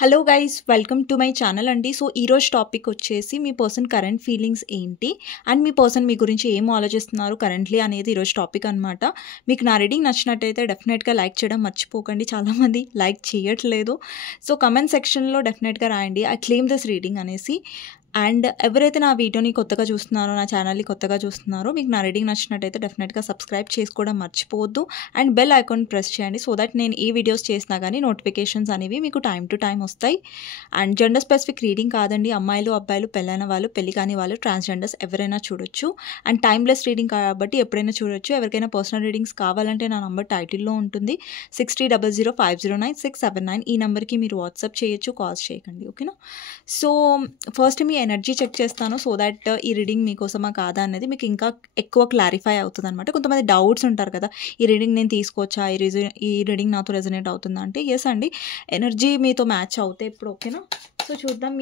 Hello guys, welcome to my channel అండి. So ఈరోజు topic వచ్చేసి మీ పర్సన్ కరెంట్ ఫీలింగ్స్ ఏంటి అండ్ మీ పర్సన్ మీ గురించి ఏం ఆలోచిస్తున్నారు కరెంట్లీ అనేది ఈరోజు టాపిక్ అనమాట. మీకు నా రీడింగ్ నచ్చినట్టయితే డెఫినెట్గా లైక్ చేయడం మర్చిపోకండి. చాలామంది లైక్ చేయట్లేదు. సో కమెంట్ సెక్షన్లో డెఫినెట్గా రాయండి ఐ క్లెయిమ్ దిస్ రీడింగ్ అనేసి. అండ్ ఎవరైతే నా వీడియోని కొత్తగా చూస్తున్నారో, నా ఛానల్ని కొత్తగా చూస్తున్నారో, మీకు నా రీడింగ్ నచ్చినట్టయితే డెఫినెట్గా సబ్స్క్రైబ్ చేసుకోవడం మర్చిపోవద్దు అండ్ బెల్ ఐకాన్ ప్రెస్ చేయండి సో దట్ నేను ఏ వీడియోస్ చేసినా కానీ నోటిఫికేషన్స్ అనేవి మీకు టైం టు టైం వస్తాయి. అండ్ జెండర్ స్పెసిఫిక్ రీడింగ్ కాదండి, అమ్మాయిలు అబ్బాయిలు, పెళ్ళైన వాళ్ళు, పెళ్లి కాని వాళ్ళు, ట్రాన్స్జెండర్స్ ఎవరైనా చూడొచ్చు. అండ్ టైమ్లెస్ రీడింగ్ కాబట్టి ఎప్పుడైనా చూడొచ్చు. ఎవరికైనా పర్సనల్ రీడింగ్స్ కావాలంటే నా నంబర్ టైటిల్లో ఉంటుంది 6000500969. ఈ నెంబర్కి మీరు వాట్సాప్ చేయొచ్చు, కాల్స్ చేయకండి, ఓకేనా. సో ఫస్ట్ మీ ఎనర్జీ చెక్ చేస్తాను సో దట్ ఈ రీడింగ్ మీకోసమా కాదా అనేది మీకు ఇంకా ఎక్కువ క్లారిఫై అవుతుంది అనమాట. కొంతమంది డౌట్స్ ఉంటారు కదా, ఈ రీడింగ్ నేను తీసుకోవచ్చా, ఈ రీడింగ్ నాతో రెజనేట్ అవుతుందా అంటే ఎస్ అండి, ఎనర్జీ మీతో మ్యాచ్ అవుతే ఇప్పుడు ఓకేనా. సో చూద్దాం,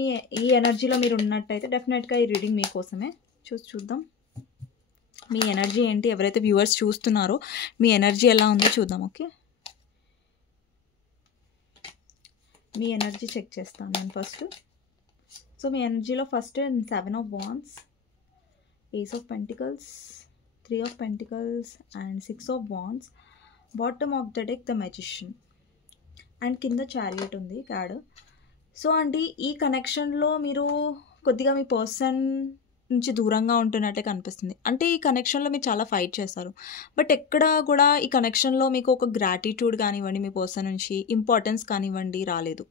ఈ ఎనర్జీలో మీరు ఉన్నట్టయితే డెఫినెట్గా ఈ రీడింగ్ మీకోసమే. చూద్దాం మీ ఎనర్జీ ఏంటి. ఎవరైతే వ్యూవర్స్ చూస్తున్నారో మీ ఎనర్జీ ఎలా ఉందో చూద్దాం. ఓకే, మీ ఎనర్జీ చెక్ చేస్తాను నేను ఫస్ట్. సో మీ ఎనర్జీలో first 7 of Wands, Ace of Pentacles, 3 of Pentacles and 6 of Wands. Bottom of the deck the Magician and కింద Chariot ఉంది కార్డ్. సో అండి, ఈ కనెక్షన్లో మీరు కొద్దిగా మీ పర్సన్ నుంచి దూరంగా ఉంటున్నట్టే కనిపిస్తుంది. అంటే ఈ కనెక్షన్లో మీరు చాలా ఫైట్ చేస్తారు, బట్ ఎక్కడ కూడా ఈ కనెక్షన్లో మీకు ఒక గ్రాటిట్యూడ్ కానివ్వండి, మీ పర్సన్ నుంచి ఇంపార్టెన్స్ కానివ్వండి రాలేదు.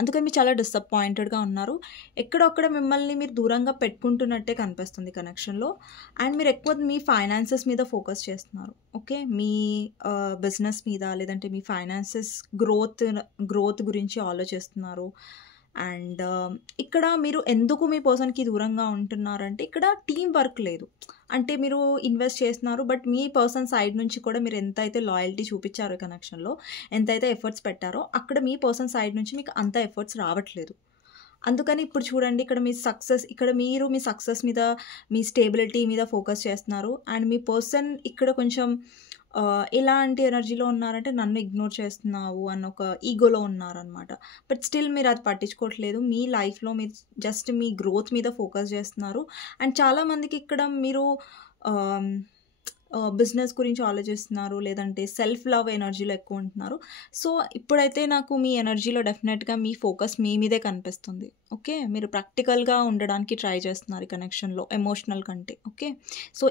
అందుకని మీరు చాలా డిసప్పాయింటెడ్గా ఉన్నారు. ఎక్కడొక్కడ మిమ్మల్ని మీరు దూరంగా పెట్టుకుంటున్నట్టే కనిపిస్తుంది కనెక్షన్లో. అండ్ మీరు ఎక్కువ మీ ఫైనాన్సెస్ మీద ఫోకస్ చేస్తున్నారు. ఓకే, మీ బిజినెస్ మీద, లేదంటే మీ ఫైనాన్సెస్ గ్రోత్ గురించి ఆలోచిస్తున్నారు. అండ్ ఇక్కడ మీరు ఎందుకు మీ పర్సన్కి దూరంగా ఉంటున్నారంటే ఇక్కడ టీం వర్క్ లేదు. అంటే మీరు ఇన్వెస్ట్ చేస్తున్నారు, బట్ మీ పర్సన్ సైడ్ నుంచి కూడా మీరు ఎంతైతే లాయల్టీ చూపించారో కనెక్షన్లో, ఎంతైతే ఎఫర్ట్స్ పెట్టారో అక్కడ మీ పర్సన్ సైడ్ నుంచి మీకు అంత ఎఫర్ట్స్ రావట్లేదు. అందుకని ఇప్పుడు చూడండి, ఇక్కడ మీరు మీ సక్సెస్ మీద, మీ స్టేబిలిటీ మీద ఫోకస్ చేస్తున్నారు. అండ్ మీ పర్సన్ ఇక్కడ కొంచెం ఎలాంటి ఎనర్జీలో ఉన్నారంటే నన్ను ఇగ్నోర్ చేస్తున్నావు అన్న ఒక ఈగోలో ఉన్నారనమాట. బట్ స్టిల్ మీరు అది పట్టించుకోవట్లేదు. మీ లైఫ్లో మీరు జస్ట్ మీ గ్రోత్ మీద ఫోకస్ చేస్తున్నారు. అండ్ చాలామందికి ఇక్కడ మీరు బిజినెస్ గురించి ఆలోచిస్తున్నారు, లేదంటే సెల్ఫ్ లవ్ ఎనర్జీలో ఎక్కువ ఉంటున్నారు. సో ఇప్పుడైతే నాకు మీ ఎనర్జీలో డెఫినెట్గా మీ ఫోకస్ మీ మీదే కనిపిస్తుంది. ఓకే, మీరు ప్రాక్టికల్గా ఉండడానికి ట్రై చేస్తున్నారు ఈ కనెక్షన్లో, ఎమోషనల్ కంటే. ఓకే, సో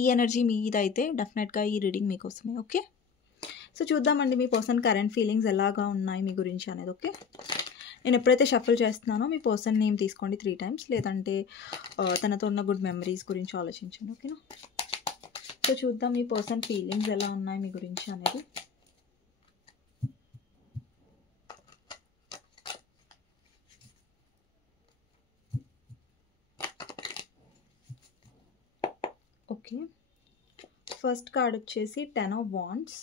ఈ ఎనర్జీ మీద అయితే డెఫినెట్గా ఈ రీడింగ్ మీకోసమే. ఓకే, సో చూద్దామండి మీ పర్సన్ కరెంట్ ఫీలింగ్స్ ఎలాగా ఉన్నాయి మీ గురించి అనేది. ఓకే, నేను ఎప్పుడైతే షఫల్ చేస్తున్నానో మీ పర్సన్ నేమ్ తీసుకోండి 3 times, లేదంటే తనతో ఉన్న గుడ్ మెమరీస్ గురించి ఆలోచించండి. ఓకేనా, సో చూద్దాం మీ పర్సన్ ఫీలింగ్స్ ఎలా ఉన్నాయి మీ గురించి అనేది. ఓకే, ఫస్ట్ కార్డ్ వచ్చేసి 10 of Wands,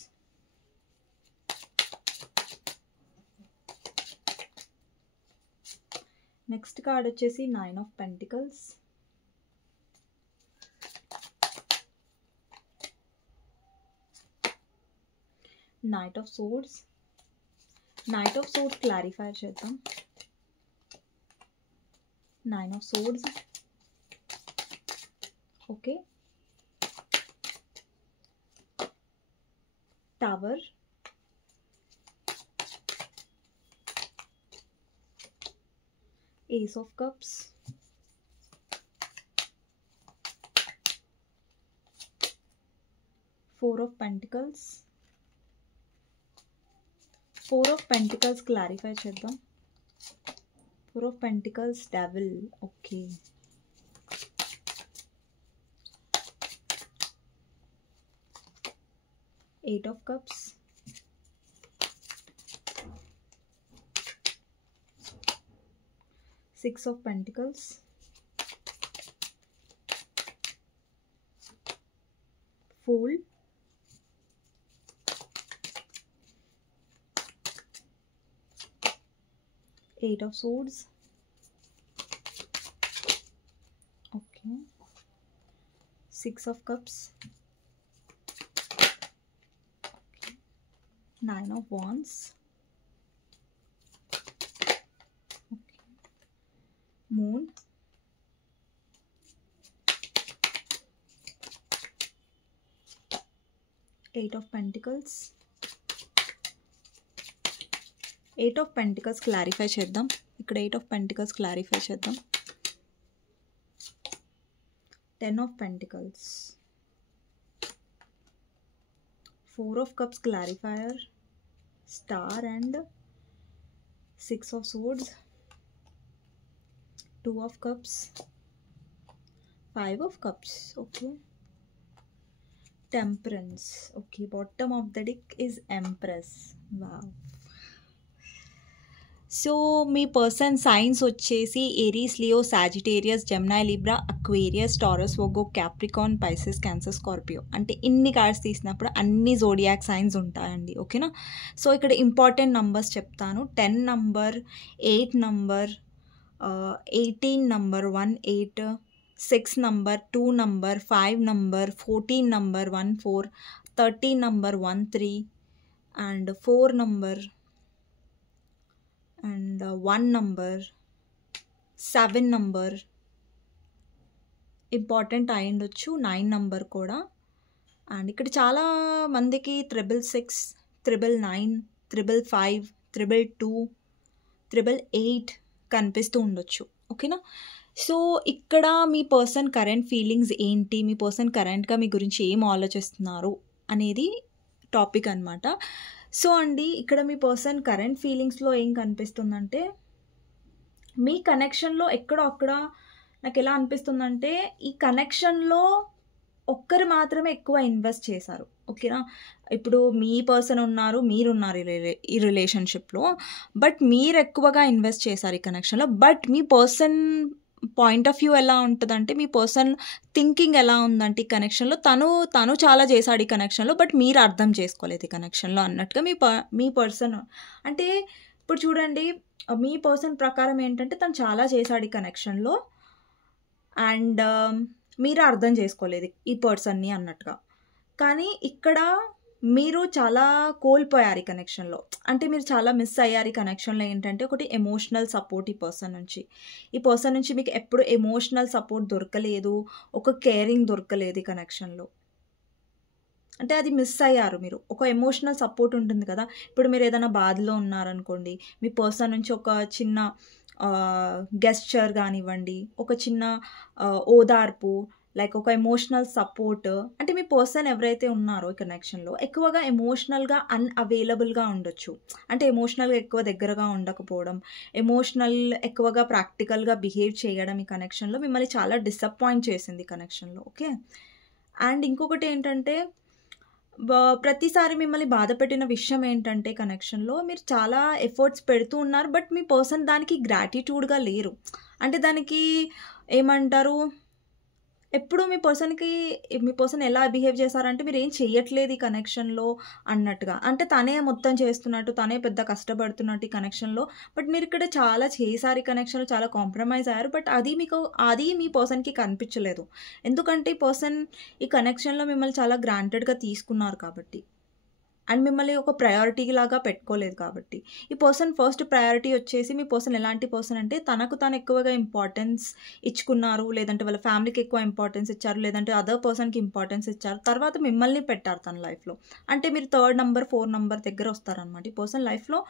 నెక్స్ట్ కార్డ్ వచ్చేసి 9 of Pentacles, Knight of Swords. Knight of Swords clarify చేద్దాం. 9 of Swords. Okay, Tower, Ace of Cups, Four of Pentacles. 4 of Pentacles clarify చేద్దాం. 4 of Pentacles Devil. Okay, Eight of Cups, Six of Pentacles, Fool, Eight of Swords. Okay, Six of Cups, 9 of Wands, moon, eight of pentacles. Eight of pentacles clarify చేద్దాం. ఇక్కడ eight of pentacles clarify చేద్దాం. 10 of pentacles, 4 of cups clarifier, star and 6 of swords, 2 of cups, 5 of cups. Okay, temperance. Okay, bottom of the deck is empress. Wow. So మీ person signs వచ్చేసి Aries, Leo, Sagittarius, Gemini, Libra, Aquarius, Taurus, Virgo, Capricorn, Pisces, Cancer, Scorpio. అంటే ఇన్ని cards తీసినప్పుడు అన్ని zodiac science ఉంటాయండి. ఓకేనా. So ఇక్కడ important numbers చెప్తాను. 10 number, 8 number, 18 number, 1 8, 6 number, 2 number, 5 number, 14 number, 1 4, 13 number, 1 3 and 4 number and 1 number, 7 number important అయి ఉండొచ్చు, 9 నంబర్ కూడా. అండ్ ఇక్కడ చాలా మందికి 666, 999, 555, 222, 888 కనిపిస్తూ ఉండొచ్చు. ఓకేనా. సో ఇక్కడ మీ పర్సన్ కరెంట్ ఫీలింగ్స్ ఏంటి, మీ పర్సన్ కరెంట్గా మీ గురించి ఏం ఆలోచిస్తున్నారు అనేది టాపిక్ అనమాట. సో అండి, ఇక్కడ మీ పర్సన్ కరెంట్ ఫీలింగ్స్లో ఏం కనిపిస్తుందంటే, మీ కనెక్షన్లో ఎక్కడో అక్కడ నాకు ఎలా అనిపిస్తుందంటే, ఈ కనెక్షన్లో ఒక్కరు మాత్రమే ఎక్కువ ఇన్వెస్ట్ చేశారు. ఓకేనా. ఇప్పుడు మీ పర్సన్ ఉన్నారు, మీరున్నారు ఈ రిలేషన్షిప్లో, బట్ మీరు ఎక్కువగా ఇన్వెస్ట్ చేశారు ఈ కనెక్షన్లో. But me person point of view ఎలా ఉంటుందంటే, మీ పర్సన్ థింకింగ్ ఎలా ఉందంటే ఈ కనెక్షన్లో, తను చాలా చేశాడు ఈ కనెక్షన్లో, బట్ మీరు అర్థం చేసుకోలేదు ఈ కనెక్షన్లో అన్నట్టుగా మీ పర్సన్. అంటే ఇప్పుడు చూడండి, మీ పర్సన్ ప్రకారం ఏంటంటే తను చాలా చేశాడు ఈ కనెక్షన్లో అండ్ మీరు అర్థం చేసుకోలేదు ఈ పర్సన్ని అన్నట్టుగా. కానీ ఇక్కడ మీరు చాలా కోల్పోయారు ఈ కనెక్షన్లో. అంటే మీరు చాలా మిస్ అయ్యారు ఈ కనెక్షన్లో. ఏంటంటే ఒకటి ఎమోషనల్ సపోర్ట్ ఈ పర్సన్ నుంచి మీకు ఎప్పుడు ఎమోషనల్ సపోర్ట్ దొరకలేదు, ఒక కేరింగ్ దొరకలేదు ఈ కనెక్షన్లో. అంటే అది మిస్ అయ్యారు మీరు. ఒక ఎమోషనల్ సపోర్ట్ ఉంటుంది కదా. ఇప్పుడు మీరు ఏదైనా బాధలో ఉన్నారనుకోండి, మీ పర్సన్ నుంచి ఒక చిన్న గెస్చర్ కానివ్వండి, ఒక చిన్న ఓదార్పు, లైక్ ఒక ఎమోషనల్ సపోర్ట్. అంటే మీ పర్సన్ ఎవరైతే ఉన్నారో ఈ కనెక్షన్లో ఎక్కువగా ఎమోషనల్గా అన్అవైలబుల్గా ఉండొచ్చు. అంటే ఎమోషనల్గా ఎక్కువ దగ్గరగా ఉండకపోవడం, ఎమోషనల్ ఎక్కువగా ప్రాక్టికల్గా బిహేవ్ చేయడం ఈ కనెక్షన్లో మిమ్మల్ని చాలా డిసప్పాయింట్ చేసింది ఈ కనెక్షన్లో. ఓకే. అండ్ ఇంకొకటి ఏంటంటే, ప్రతిసారి మిమ్మల్ని బాధ పెట్టిన విషయం ఏంటంటే కనెక్షన్లో మీరు చాలా ఎఫర్ట్స్ పెడుతూ ఉన్నారు, బట్ మీ పర్సన్ దానికి గ్రాటిట్యూడ్గా లేరు. అంటే దానికి ఏమంటారు, ఎప్పుడు మీ పర్సన్ ఎలా బిహేవ్ చేశారంటే మీరు ఏం చెయ్యట్లేదు ఈ కనెక్షన్లో అన్నట్టుగా. అంటే తనే మొత్తం చేస్తున్నట్టు, తనే పెద్ద కష్టపడుతున్నట్టు ఈ కనెక్షన్లో. బట్ మీరు ఇక్కడ చాలా చేశారు ఈ కనెక్షన్లో, చాలా కాంప్రమైజ్ అయ్యారు. బట్ అది మీ పర్సన్కి కనిపించలేదు. ఎందుకంటే ఈ పర్సన్ ఈ కనెక్షన్లో మిమ్మల్ని చాలా గ్రాంటెడ్గా తీసుకున్నారు కాబట్టి, అండ్ మిమ్మల్ని ఒక ప్రయారిటీ లాగా పెట్టుకోలేదు కాబట్టి. ఈ పర్సన్ ఫస్ట్ ప్రయారిటీ వచ్చేసి, మీ పర్సన్ ఎలాంటి పర్సన్ అంటే తనకు తాను ఎక్కువగా ఇంపార్టెన్స్ ఇచ్చుకున్నారు, లేదంటే వాళ్ళ ఫ్యామిలీకి ఎక్కువ ఇంపార్టెన్స్ ఇచ్చారు, లేదంటే అదర్ పర్సన్కి ఇంపార్టెన్స్ ఇచ్చారు, తర్వాత మిమ్మల్ని పెట్టారు తన లైఫ్లో. అంటే మీరు 3rd నంబర్ 4 నంబర్ దగ్గర వస్తారనమాట. ఈ పర్సన్ లైఫ్లో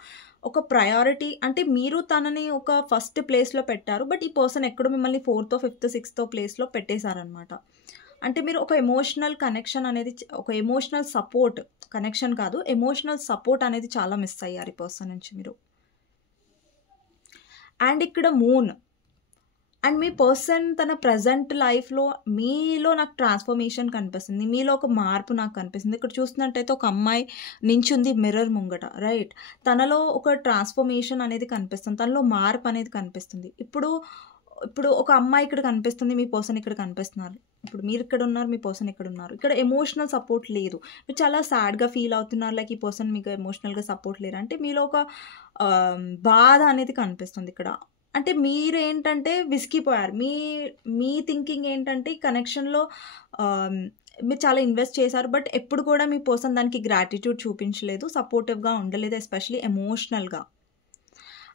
ఒక ప్రయారిటీ అంటే మీరు తనని ఒక ఫస్ట్ ప్లేస్లో పెట్టారు, బట్ ఈ పర్సన్ ఎక్కడో మిమ్మల్ని 4th, 5th, 6th ప్లేస్లో పెట్టేశారనమాట. అంటే మీరు ఒక ఎమోషనల్ కనెక్షన్ అనేది, ఒక ఎమోషనల్ సపోర్ట్, కనెక్షన్ కాదు ఎమోషనల్ సపోర్ట్ అనేది చాలా మిస్ అయ్యారు ఈ పర్సన్ నుంచి మీరు. అండ్ ఇక్కడ మూన్. అండ్ మీ పర్సన్ తన ప్రజెంట్ లైఫ్లో మీలో నాకు ట్రాన్స్ఫర్మేషన్ కనిపిస్తుంది, మీలో ఒక మార్పు నాకు కనిపిస్తుంది. ఇక్కడ చూస్తున్నట్టయితే ఒక అమ్మాయి నించుంది మిర్రర్ ముంగట, రైట్. తనలో ఒక ట్రాన్స్ఫర్మేషన్ అనేది కనిపిస్తుంది, తనలో మార్పు అనేది కనిపిస్తుంది. ఇప్పుడు ఒక అమ్మాయి ఇక్కడ కనిపిస్తుంది, మీ పర్సన్ ఇక్కడ కనిపిస్తున్నారు. ఇప్పుడు మీరు ఇక్కడ ఉన్నారు, మీ పర్సన్ ఇక్కడ ఉన్నారు. ఇక్కడ ఎమోషనల్ సపోర్ట్ లేదు, మీరు చాలా సాడ్గా ఫీల్ అవుతున్నారు, లైక్ ఈ పర్సన్ మీకు ఎమోషనల్గా సపోర్ట్ లేరు. అంటే మీలో ఒక బాధ అనేది కనిపిస్తుంది ఇక్కడ. అంటే మీరేంటంటే విసిగిపోయారు. మీ థింకింగ్ ఏంటంటే ఈ కనెక్షన్లో మీరు చాలా ఇన్వెస్ట్ చేశారు, బట్ ఎప్పుడు కూడా మీ పర్సన్ దానికి గ్రాటిట్యూడ్ చూపించలేదు, సపోర్టివ్గా ఉండలేదు, ఎస్పెషలీ ఎమోషనల్గా.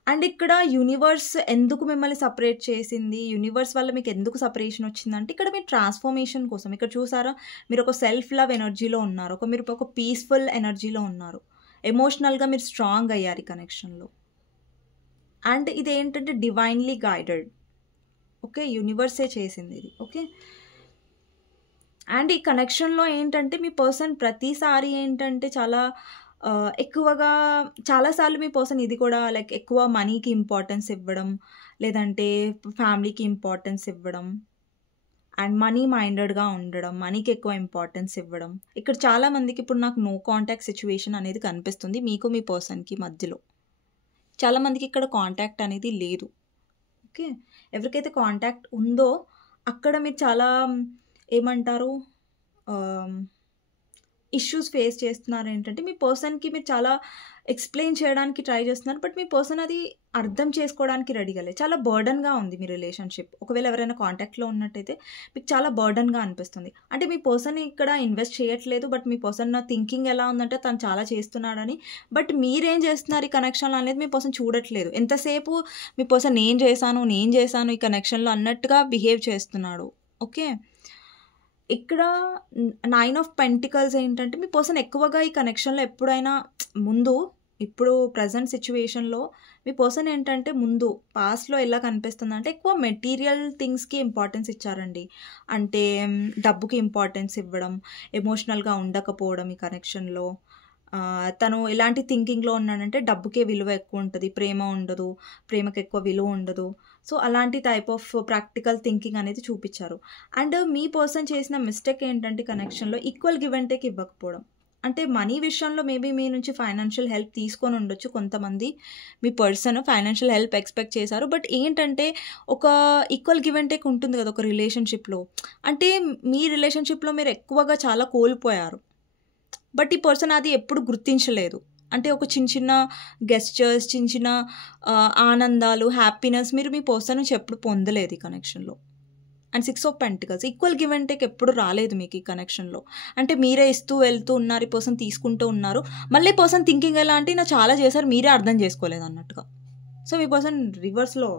అండ్ ఇక్కడ యూనివర్స్ ఎందుకు మిమ్మల్ని సపరేట్ చేసింది, యూనివర్స్ వల్ల మీకు ఎందుకు సపరేషన్ వచ్చిందంటే ఇక్కడ మీరు ట్రాన్స్ఫర్మేషన్ కోసం. ఇక్కడ చూసారా, మీరు ఒక సెల్ఫ్ లవ్ ఎనర్జీలో ఉన్నారు, మీరు ఒక పీస్ఫుల్ ఎనర్జీలో ఉన్నారు, ఎమోషనల్గా మీరు స్ట్రాంగ్ అయ్యారు ఈ కనెక్షన్లో. అండ్ ఇది ఏంటంటే డివైన్లీ గైడెడ్. ఓకే, యూనివర్సే చేసింది ఇది. ఓకే, అండ్ ఈ కనెక్షన్లో ఏంటంటే మీ పర్సన్ ప్రతిసారి ఏంటంటే చాలా ఎక్కువగా చాలాసార్లు మీ పర్సన్ ఇది కూడా లైక్ ఎక్కువ మనీకి ఇంపార్టెన్స్ ఇవ్వడం, లేదంటే ఫ్యామిలీకి ఇంపార్టెన్స్ ఇవ్వడం, అండ్ మనీ మైండెడ్గా ఉండడం, మనీకి ఎక్కువ ఇంపార్టెన్స్ ఇవ్వడం. ఇక్కడ చాలామందికి ఇప్పుడు నాకు నో కాంటాక్ట్ సిచ్యువేషన్ అనేది కనిపిస్తుంది మీకు మీ పర్సన్కి మధ్యలో. చాలామందికి ఇక్కడ కాంటాక్ట్ అనేది లేదు. ఓకే, ఎవరికైతే కాంటాక్ట్ ఉందో అక్కడ మీరు చాలా ఏమంటారు ఇష్యూస్ ఫేస్ చేస్తున్నారు. ఏంటంటే మీ పర్సన్కి మీరు చాలా ఎక్స్ప్లెయిన్ చేయడానికి ట్రై చేస్తున్నారు, బట్ మీ పర్సన్ అది అర్థం చేసుకోవడానికి రెడీగా లేదు. చాలా బర్డన్గా ఉంది మీ రిలేషన్షిప్. ఒకవేళ ఎవరైనా కాంటాక్ట్లో ఉన్నట్టయితే మీకు చాలా బర్డన్గా అనిపిస్తుంది. అంటే మీ పర్సన్ ఇక్కడ ఇన్వెస్ట్ చేయట్లేదు, బట్ మీ పర్సన్ థింకింగ్ ఎలా ఉందంటే తను చాలా చేస్తున్నాడని, బట్ మీరేం చేస్తున్నారు ఈ కనెక్షన్లో అనేది మీ పర్సన్ చూడట్లేదు. ఎంతసేపు మీ పర్సన్ నేను చేశాను ఈ కనెక్షన్లో అన్నట్టుగా బిహేవ్ చేస్తున్నాడు. ఓకే, ఇక్కడ 9 ఆఫ్ పెంటికల్స్ ఏంటంటే మీ పర్సన్ ఎక్కువగా ఈ కనెక్షన్లో ఎప్పుడైనా ముందు, ఇప్పుడు ప్రజెంట్ సిచ్యువేషన్లో మీ పర్సన్ ఏంటంటే ముందు పాస్ట్లో ఎలా కనిపిస్తుంది అంటే ఎక్కువ మెటీరియల్ థింగ్స్కి ఇంపార్టెన్స్ ఇచ్చారండి. అంటే డబ్బుకి ఇంపార్టెన్స్ ఇవ్వడం, ఎమోషనల్గా ఉండకపోవడం ఈ కనెక్షన్లో. తను ఎలాంటి థింకింగ్లో ఉన్నాడంటే డబ్బుకే విలువ ఎక్కువ ఉంటుంది, ప్రేమ ఉండదు, ప్రేమకి ఎక్కువ విలువ ఉండదు. సో అలాంటి టైప్ ఆఫ్ ప్రాక్టికల్ థింకింగ్ అనేది చూపించారు. అండ్ మీ పర్సన్ చేసిన మిస్టేక్ ఏంటంటే కనెక్షన్లో ఈక్వల్ గివ్ అండ్ టేక్ ఇవ్వకపోవడం. అంటే మనీ విషయంలో మేబీ మీ నుంచి ఫైనాన్షియల్ హెల్ప్ తీసుకొని ఉండొచ్చు కొంతమంది. మీ పర్సన్ ఫైనాన్షియల్ హెల్ప్ ఎక్స్పెక్ట్ చేశారు, బట్ ఏంటంటే ఒక ఈక్వల్ గివ్ అండ్ టేక్ ఉంటుంది కదా ఒక రిలేషన్షిప్లో. అంటే మీ రిలేషన్షిప్లో మీరు ఎక్కువగా చాలా కోల్పోయారు, బట్ ఈ పర్సన్ అది ఎప్పుడు గుర్తించలేదు. అంటే ఒక చిన్న గెస్చర్స్, చిన్న ఆనందాలు, హ్యాపీనెస్ మీరు మీ పర్సన్ నుంచి ఎప్పుడు పొందలేదు ఈ కనెక్షన్లో. And 6 of pentacles equal give and take ఎప్పుడు రాలేదు మీకు ఈ కనెక్షన్లో. అంటే మీరే ఇస్తూ వెళ్తూ ఉన్నారు, ఈ పర్సన్ తీసుకుంటూ ఉన్నారు. మళ్ళీ పర్సన్ థింకింగ్ ఎలా అంటే నా చాలా చేశారు, మీరే అర్థం చేసుకోలేదు అన్నట్టుగా. సో మీ పర్సన్ రివర్స్లో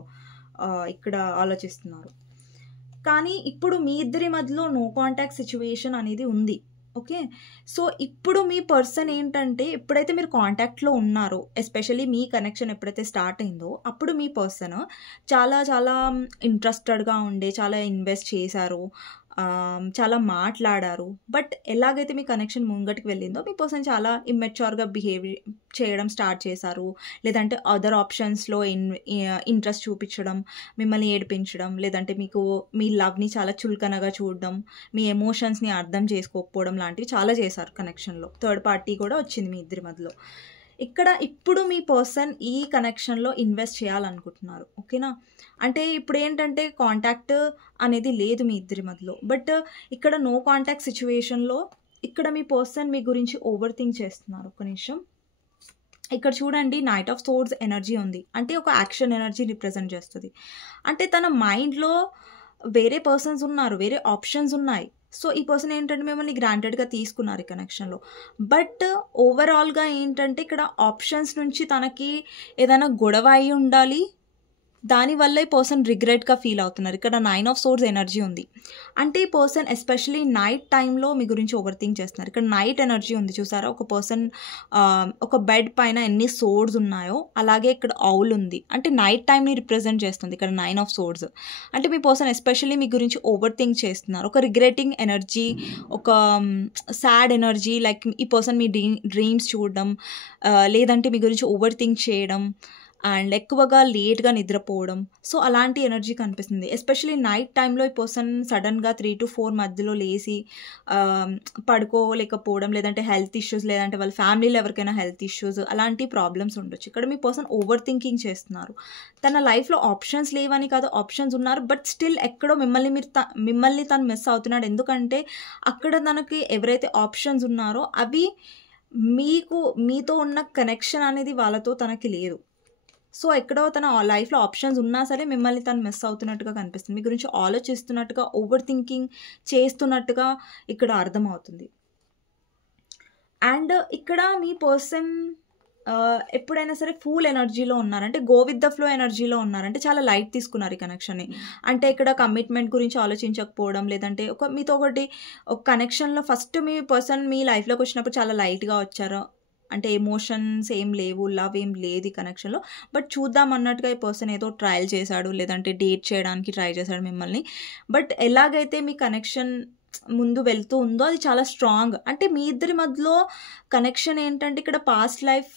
ఇక్కడ ఆలోచిస్తున్నారు. కానీ ఇప్పుడు మీ ఇద్దరి మధ్యలో నో కాంటాక్ట్ సిచ్యువేషన్ అనేది ఉంది. ఓకే, సో ఇప్పుడు మీ పర్సన్ ఏంటంటే ఎప్పుడైతే మీరు కాంటాక్ట్లో ఉన్నారో, ఎస్పెషల్లీ మీ కనెక్షన్ ఎప్పుడైతే స్టార్ట్ అయిందో అప్పుడు మీ పర్సన్ చాలా చాలా ఇంట్రెస్టెడ్గా ఉండే, చాలా ఇన్వెస్ట్ చేశారు, చాలా మాట్లాడారు. బట్ ఎలాగైతే మీ కనెక్షన్ ముంగటికి వెళ్ళిందో మీ పర్సన్ చాలా ఇమ్మెచ్యూర్గా బిహేవ్ చేయడం స్టార్ట్ చేశారు, లేదంటే అదర్ ఆప్షన్స్లో ఇంట్రెస్ట్ చూపించడం, మిమ్మల్ని ఏడిపించడం, లేదంటే మీకు మీ లవ్ని చాలా చులకనగా చూడడం, మీ ఎమోషన్స్ని అర్థం చేసుకోకపోవడం లాంటివి చాలా చేశారు కనెక్షన్లో. థర్డ్ పార్టీ కూడా వచ్చింది మీ ఇద్దరి మధ్యలో. ఇక్కడ ఇప్పుడు మీ పర్సన్ ఈ కనెక్షన్లో ఇన్వెస్ట్ చేయాలనుకుంటున్నారు. ఓకేనా, అంటే ఇప్పుడు ఏంటంటే కాంటాక్ట్ అనేది లేదు మీ ఇద్దరి మధ్యలో, బట్ ఇక్కడ నో కాంటాక్ట్ సిచ్యువేషన్లో ఇక్కడ మీ పర్సన్ మీ గురించి ఓవర్ థింక్ చేస్తున్నారు. ఒక నిమిషం, ఇక్కడ చూడండి నైట్ ఆఫ్ సోర్డ్స్ ఎనర్జీ ఉంది, అంటే ఒక యాక్షన్ ఎనర్జీ రిప్రజెంట్ చేస్తుంది. అంటే తన మైండ్లో వేరే పర్సన్స్ ఉన్నారు, వేరే ఆప్షన్స్ ఉన్నాయి. సో ఈ పర్సన్ ఏంటంటే మిమ్మల్ని గ్రాంటెడ్గా తీసుకున్నారు ఈ కనెక్షన్లో, బట్ ఓవరాల్గా ఏంటంటే ఇక్కడ ఆప్షన్స్ నుంచి తనకి ఏదైనా గొడవ అయి ఉండాలి, దానివల్ల ఈ పర్సన్ రిగ్రెట్గా ఫీల్ అవుతున్నారు. ఇక్కడ 9 ఆఫ్ సోర్డ్స్ ఎనర్జీ ఉంది, అంటే ఈ పర్సన్ ఎస్పెషలీ నైట్ టైంలో మీ గురించి ఓవర్ థింక్ చేస్తున్నారు. ఇక్కడ నైట్ ఎనర్జీ ఉంది చూసారా, ఒక పర్సన్ ఒక బెడ్ పైన ఎన్ని సోర్డ్స్ ఉన్నాయో అలాగే ఇక్కడ ఔల్ ఉంది, అంటే నైట్ టైంని రిప్రజెంట్ చేస్తుంది ఇక్కడ 9 ఆఫ్ సోర్డ్స్. అంటే మీ పర్సన్ ఎస్పెషల్లీ మీ గురించి ఓవర్ థింక్ చేస్తున్నారు, ఒక రిగ్రెటింగ్ ఎనర్జీ, ఒక సాడ్ ఎనర్జీ, లైక్ ఈ పర్సన్ మీ డ్రీమ్స్ చూడడం, లేదంటే మీ గురించి ఓవర్ థింక్ చేయడం, అండ్ ఎక్కువగా లేట్గా నిద్రపోవడం. సో అలాంటి ఎనర్జీ కనిపిస్తుంది. ఎస్పెషలీ నైట్ టైంలో ఈ పర్సన్ సడన్గా 3 to 4 మధ్యలో లేచి పడుకోలేకపోవడం, లేదంటే హెల్త్ ఇష్యూస్, లేదంటే వాళ్ళ ఫ్యామిలీలో ఎవరికైనా హెల్త్ ఇష్యూస్, అలాంటి ప్రాబ్లమ్స్ ఉండొచ్చు. ఇక్కడ మీ పర్సన్ ఓవర్ థింకింగ్ చేస్తున్నారు. తన లైఫ్లో ఆప్షన్స్ లేవని కాదు, ఆప్షన్స్ ఉన్నారు, బట్ స్టిల్ ఎక్కడో మిమ్మల్ని తను మిస్ అవుతున్నాడు. ఎందుకంటే అక్కడ తనకి ఎవరైతే ఆప్షన్స్ ఉన్నారో అవి మీతో ఉన్న కనెక్షన్ అనేది వాళ్ళతో తనకి లేదు. సో ఎక్కడో తన లైఫ్లో ఆప్షన్స్ ఉన్నా సరే మిమ్మల్ని తను మిస్ అవుతున్నట్టుగా కనిపిస్తుంది, మీ గురించి ఆలోచిస్తున్నట్టుగా, ఓవర్ థింకింగ్ చేస్తున్నట్టుగా ఇక్కడ అర్థమవుతుంది. అండ్ ఇక్కడ మీ పర్సన్ ఎప్పుడైనా సరే ఫుల్ ఎనర్జీలో ఉన్నారంటే గో విత్ ద ఫ్లో ఎనర్జీలో ఉన్నారంటే చాలా లైట్ తీసుకున్నారు ఈ కనెక్షన్ని. అంటే ఇక్కడ కమిట్మెంట్ గురించి ఆలోచించకపోవడం, లేదంటే మీతో ఒక కనెక్షన్లో ఫస్ట్ మీ పర్సన్ మీ లైఫ్లోకి వచ్చినప్పుడు చాలా లైట్గా వచ్చారు. అంటే ఎమోషన్స్ ఏం లేవు, లవ్ ఏం లేదు ఈ కనెక్షన్లో. బట్ చూద్దాం అన్నట్టుగా ఈ పర్సన్ ఏదో ట్రయల్ చేశాడు, లేదంటే డేట్ చేయడానికి ట్రై చేశాడు మిమ్మల్ని. బట్ ఎలాగైతే మీ కనెక్షన్ ముందు వెళ్తూ ఉందో అది చాలా స్ట్రాంగ్. అంటే మీ ఇద్దరి మధ్యలో కనెక్షన్ ఏంటంటే ఇక్కడ పాస్ట్ లైఫ్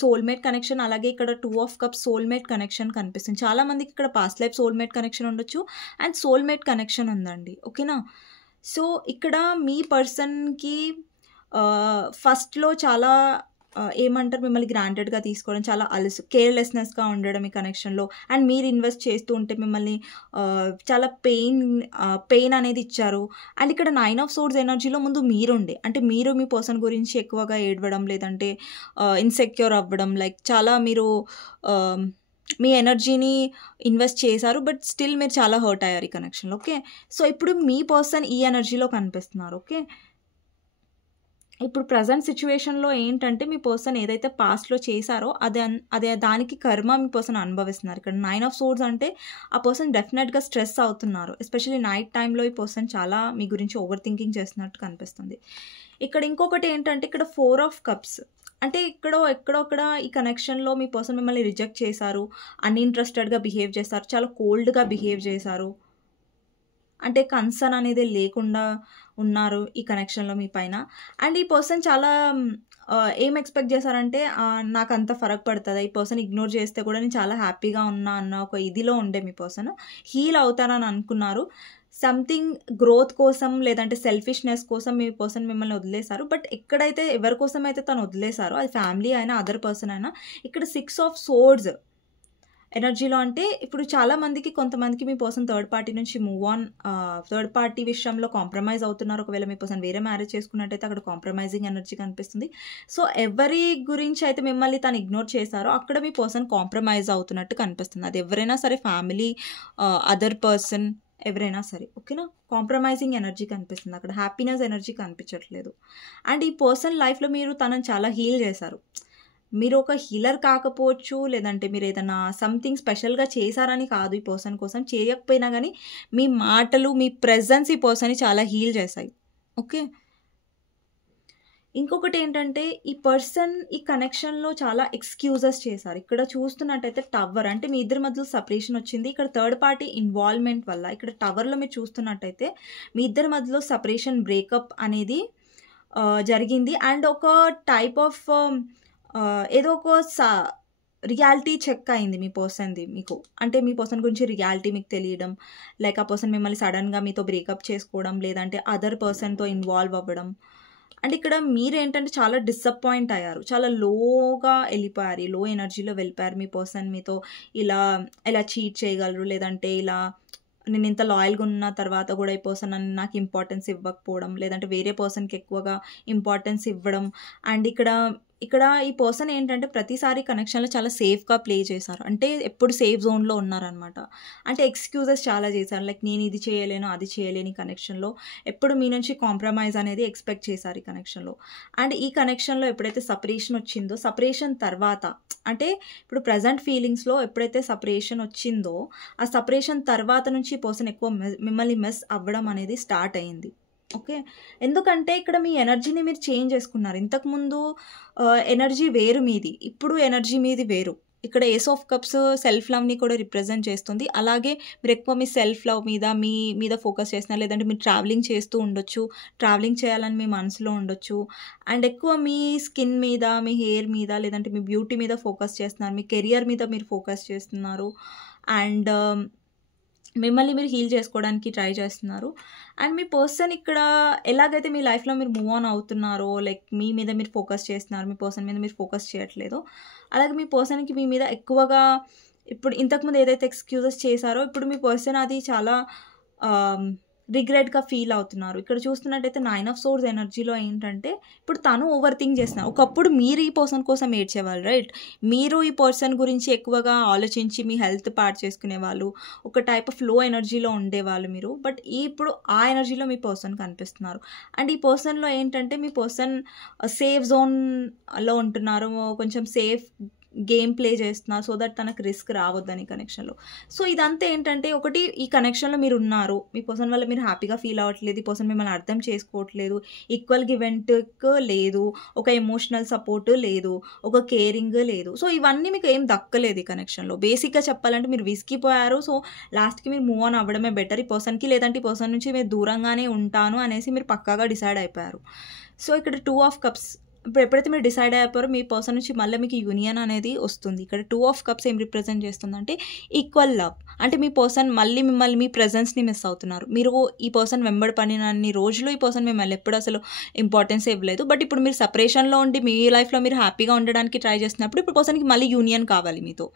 సోల్మేట్ కనెక్షన్, అలాగే ఇక్కడ 2 ఆఫ్ కప్స్ సోల్మేట్ కనెక్షన్ కనిపిస్తుంది. చాలామందికి ఇక్కడ పాస్ట్ లైఫ్ సోల్మేట్ కనెక్షన్ ఉండొచ్చు అండ్ సోల్మేట్ కనెక్షన్ ఉందండి. ఓకేనా? సో ఇక్కడ మీ పర్సన్కి ఫస్ట్లో చాలా ఏమంటారు, మిమ్మల్ని గ్రాంటెడ్గా తీసుకోవడం, చాలా కేర్లెస్నెస్గా ఉండడం ఈ కనెక్షన్లో. అండ్ మీరు ఇన్వెస్ట్ చేస్తూ ఉంటే మిమ్మల్ని చాలా పెయిన్ అనేది ఇచ్చారు. అండ్ ఇక్కడ 9 ఆఫ్ సోర్డ్స్ ఎనర్జీలో ముందు మీరుండే, అంటే మీరు మీ పర్సన్ గురించి ఎక్కువగా ఏడవడం, లేదంటే ఇన్సెక్యూర్ అవ్వడం, లైక్ చాలా మీరు మీ ఎనర్జీని ఇన్వెస్ట్ చేశారు. బట్ స్టిల్ మీరు చాలా హర్ట్ అయ్యారు ఈ కనెక్షన్లో. ఓకే, సో ఇప్పుడు మీ పర్సన్ ఈ ఎనర్జీలో కనిపిస్తున్నారు. ఓకే, ఇప్పుడు ప్రజెంట్ సిచ్యువేషన్లో ఏంటంటే మీ పర్సన్ ఏదైతే పాస్ట్లో చేశారో అదే దానికి కర్మ మీ పర్సన్ అనుభవిస్తున్నారు. ఇక్కడ 9 ఆఫ్ సోర్డ్స్ అంటే ఆ పర్సన్ డెఫినెట్గా స్ట్రెస్ అవుతున్నారు. ఎస్పెషల్లీ నైట్ టైంలో ఈ పర్సన్ చాలా మీ గురించి ఓవర్ థింకింగ్ చేస్తున్నట్టు కనిపిస్తుంది. ఇక్కడ ఇంకొకటి ఏంటంటే ఇక్కడ 4 ఆఫ్ కప్స్, అంటే ఎక్కడొక్కడ ఈ కనెక్షన్లో మీ పర్సన్ మిమ్మల్ని రిజెక్ట్ చేశారు, అన్ఇంట్రెస్టెడ్గా బిహేవ్ చేశారు, చాలా కోల్డ్గా బిహేవ్ చేశారు, అంటే కన్సర్న్ అనేది లేకుండా ఉన్నారు ఈ కనెక్షన్లో మీ పైన. అండ్ ఈ పర్సన్ చాలా ఏం ఎక్స్పెక్ట్ చేశారంటే నాకు అంత ఫరక్ పడుతుందా, ఈ పర్సన్ ఇగ్నోర్ చేస్తే కూడా నేను చాలా హ్యాపీగా ఉన్నా అన్న ఒక ఇదిలో ఉండే మీ పర్సన్ హీల్ అవుతారని అనుకున్నారు. సంథింగ్ గ్రోత్ కోసం, లేదంటే సెల్ఫిష్నెస్ కోసం మీ పర్సన్ మిమ్మల్ని వదిలేశారు. బట్ ఎక్కడైతే ఎవరి కోసం అయితే తను వదిలేశారో, అది ఫ్యామిలీ అయినా అదర్ పర్సన్ అయినా, ఇక్కడ 6 ఆఫ్ సోర్డ్స్ ఎనర్జీలో అంటే ఇప్పుడు చాలామందికి, కొంతమందికి మీ పర్సన్ థర్డ్ పార్టీ నుంచి మూవ్ ఆన్, థర్డ్ పార్టీ విషయంలో కాంప్రమైజ్ అవుతున్నారు. ఒకవేళ మీ పర్సన్ వేరే మ్యారేజ్ చేసుకున్నట్టయితే అక్కడ కాంప్రమైజింగ్ ఎనర్జీ కనిపిస్తుంది. సో ఎవరి గురించి అయితే మిమ్మల్ని తను ఇగ్నోర్ చేశారో అక్కడ మీ పర్సన్ కాంప్రమైజ్ అవుతున్నట్టు కనిపిస్తుంది. అది ఎవరైనా సరే, ఫ్యామిలీ, అదర్ పర్సన్, ఎవరైనా సరే. ఓకేనా? కాంప్రమైజింగ్ ఎనర్జీ కనిపిస్తుంది అక్కడ, హ్యాపీనెస్ ఎనర్జీ కనిపించట్లేదు. అండ్ ఈ పర్సన్ లైఫ్లో మీరు తనని చాలా హీల్ చేశారు. మీరు ఒక హీలర్ కాకపోవచ్చు, లేదంటే మీరు ఏదైనా సంథింగ్ స్పెషల్గా చేశారని కాదు, ఈ పర్సన్ కోసం చేయకపోయినా కానీ మీ మాటలు, మీ ప్రెజెన్స్ ఈ పర్సన్ని చాలా హీల్ చేశాయి. ఓకే, ఇంకొకటి ఏంటంటే ఈ పర్సన్ ఈ కనెక్షన్లో చాలా ఎక్స్క్యూజెస్ చేశారు. ఇక్కడ చూస్తున్నట్టయితే టవర్, అంటే మీ ఇద్దరి మధ్యలో సపరేషన్ వచ్చింది ఇక్కడ థర్డ్ పార్టీ ఇన్వాల్వ్మెంట్ వల్ల. ఇక్కడ టవర్లో మీరు చూస్తున్నట్టయితే మీ ఇద్దరి మధ్యలో సపరేషన్, బ్రేకప్ అనేది జరిగింది. అండ్ ఒక టైప్ ఆఫ్ ఏదో ఒక రియాలిటీ చెక్ అయింది మీ పర్సన్ది మీకు, అంటే మీ పర్సన్ గురించి రియాలిటీ మీకు తెలియడం, లైక్ ఆ పర్సన్ మిమ్మల్ని సడన్గా మీతో బ్రేకప్ చేసుకోవడం, లేదంటే అదర్ పర్సన్తో ఇన్వాల్వ్ అవ్వడం. అండ్ ఇక్కడ మీరు ఏంటంటే చాలా డిసప్పాయింట్ అయ్యారు, చాలా లోగా వెళ్ళిపోయారు, లో ఎనర్జీలో వెళ్ళిపోయారు. మీ పర్సన్ మీతో ఇలా చీట్ చేయగలరు, లేదంటే ఇలా నేను ఇంత లాయల్గా ఉన్న తర్వాత కూడా ఈ పర్సన్ నాకు ఇంపార్టెన్స్ ఇవ్వకపోవడం, లేదంటే వేరే పర్సన్కి ఎక్కువగా ఇంపార్టెన్స్ ఇవ్వడం. అండ్ ఇక్కడ ఈ పర్సన్ ఏంటంటే ప్రతిసారి కనెక్షన్లో చాలా సేఫ్గా ప్లే చేశారు, అంటే ఎప్పుడు సేఫ్ జోన్లో ఉన్నారనమాట. అంటే ఎక్స్క్యూజెస్ చాలా చేశారు, లైక్ నేను ఇది చేయలేను, అది చేయలేని కనెక్షన్లో ఎప్పుడు మీ నుంచి కాంప్రమైజ్ అనేది ఎక్స్పెక్ట్ చేశారు ఈ కనెక్షన్లో. అండ్ ఈ కనెక్షన్లో ఎప్పుడైతే సపరేషన్ వచ్చిందో, సపరేషన్ తర్వాత, అంటే ఇప్పుడు ప్రజెంట్ ఫీలింగ్స్లో ఎప్పుడైతే సపరేషన్ వచ్చిందో ఆ సపరేషన్ తర్వాత నుంచి ఈ పర్సన్ ఎక్కువ మిమ్మల్ని మిస్ అవ్వడం అనేది స్టార్ట్ అయ్యింది. ఓకే, ఎందుకంటే ఇక్కడ మీ ఎనర్జీని మీరు చేంజ్ చేసుకున్నారు. ఇంతకుముందు ఎనర్జీ వేరు మీది, ఇప్పుడు ఎనర్జీ మీది వేరు. ఇక్కడ ఏస్ ఆఫ్ కప్స్ సెల్ఫ్ లవ్ని కూడా రిప్రజెంట్ చేస్తుంది. అలాగే మీరు ఎక్కువ మీ సెల్ఫ్ లవ్ మీద ఫోకస్ చేస్తున్నారు, లేదంటే మీరు ట్రావెలింగ్ చేస్తూ ఉండొచ్చు, ట్రావెలింగ్ చేయాలని మీ మనసులో ఉండొచ్చు. అండ్ ఎక్కువ మీ స్కిన్ మీద, మీ హెయిర్ మీద, లేదంటే మీ బ్యూటీ మీద ఫోకస్ చేస్తున్నారు, మీ కెరియర్ మీద మీరు ఫోకస్ చేస్తున్నారు. అండ్ మిమ్మల్ని మీరు హీల్ చేసుకోవడానికి ట్రై చేస్తున్నారు. అండ్ మీ పర్సన్ ఇక్కడ ఎలాగైతే మీ లైఫ్లో మీరు మూవ్ ఆన్ అవుతున్నారో, లైక్ మీ మీద మీరు ఫోకస్ చేస్తున్నారు, మీ పర్సన్ మీద మీరు ఫోకస్ చేయట్లేదు. అలాగే మీ పర్సన్కి మీ మీద ఎక్కువగా, ఇప్పుడు ఇంతకుముందు ఏదైతే ఎక్స్క్యూజెస్ చేశారో ఇప్పుడు మీ పర్సన్ అది చాలా రిగ్రెట్గా ఫీల్ అవుతున్నారు. ఇక్కడ చూస్తున్నట్టయితే 9 ఆఫ్ సోర్స్ ఎనర్జీలో ఏంటంటే ఇప్పుడు తను ఓవర్ థింక్ చేస్తున్నారు. ఒకప్పుడు మీరు ఈ పర్సన్ కోసం ఏడ్చేవాళ్ళు, రైట్? మీరు ఈ పర్సన్ గురించి ఎక్కువగా ఆలోచించి మీ హెల్త్ పాడు చేసుకునేవాళ్ళు, ఒక టైప్ ఆఫ్ లో ఎనర్జీలో ఉండేవాళ్ళు మీరు. బట్ ఇప్పుడు ఆ ఎనర్జీలో మీ పర్సన్ కనిపిస్తున్నారు. అండ్ ఈ పర్సన్లో ఏంటంటే మీ పర్సన్ సేఫ్ జోన్లో ఉంటున్నారు, కొంచెం సేఫ్ గేమ్ ప్లే చేస్తున్నారు, సో దట్ తనకు రిస్క్ రావద్దని కనెక్షన్లో. సో ఇదంతా ఏంటంటే ఒకటి, ఈ కనెక్షన్లో మీరు ఉన్నారు, మీ పర్సన్ వల్ల మీరు హ్యాపీగా ఫీల్ అవ్వట్లేదు, ఈ పర్సన్ మిమ్మల్ని అర్థం చేసుకోవట్లేదు, ఈక్వల్ గివెంట్కి లేదు, ఒక ఎమోషనల్ సపోర్ట్ లేదు, ఒక కేరింగ్ లేదు. సో ఇవన్నీ మీకు ఏం దక్కలేదు ఈ కనెక్షన్లో. బేసిక్గా చెప్పాలంటే మీరు విసిగిపోయారు. సో లాస్ట్కి మీరు మూవ్ ఆన్ అవ్వడమే బెటర్ ఈ పర్సన్కి, లేదంటే ఈ పర్సన్ నుంచి మీరు దూరంగానే ఉంటాను అనేసి మీరు పక్కాగా డిసైడ్ అయిపోయారు. సో ఇక్కడ 2 ఆఫ్ కప్స్, ఇప్పుడు ఎప్పుడైతే మీరు డిసైడ్ అయిపోయారో మీ పర్సన్ నుంచి మళ్ళీ మీకు యూనియన్ అనేది వస్తుంది. ఇక్కడ 2 ఆఫ్ కప్స్ ఏం రిప్రజెంట్ చేస్తుందంటే ఈక్వల్ లవ్. అంటే మీ పర్సన్ మళ్ళీ మిమ్మల్ని, మీ ప్రెజెన్స్ని మిస్ అవుతున్నారు. మీరు ఈ పర్సన్ వెంబడి పడినన్ని రోజులు ఈ పర్సన్ మిమ్మల్ని ఎప్పుడు అసలు ఇంపార్టెన్స్ ఇవ్వలేదు. బట్ ఇప్పుడు మీరు సపరేషన్లో ఉండి మీ లైఫ్లో మీరు హ్యాపీగా ఉండడానికి ట్రై చేస్తున్నప్పుడు ఇప్పుడు పర్సన్కి మళ్ళీ యూనియన్ కావాలి మీతో.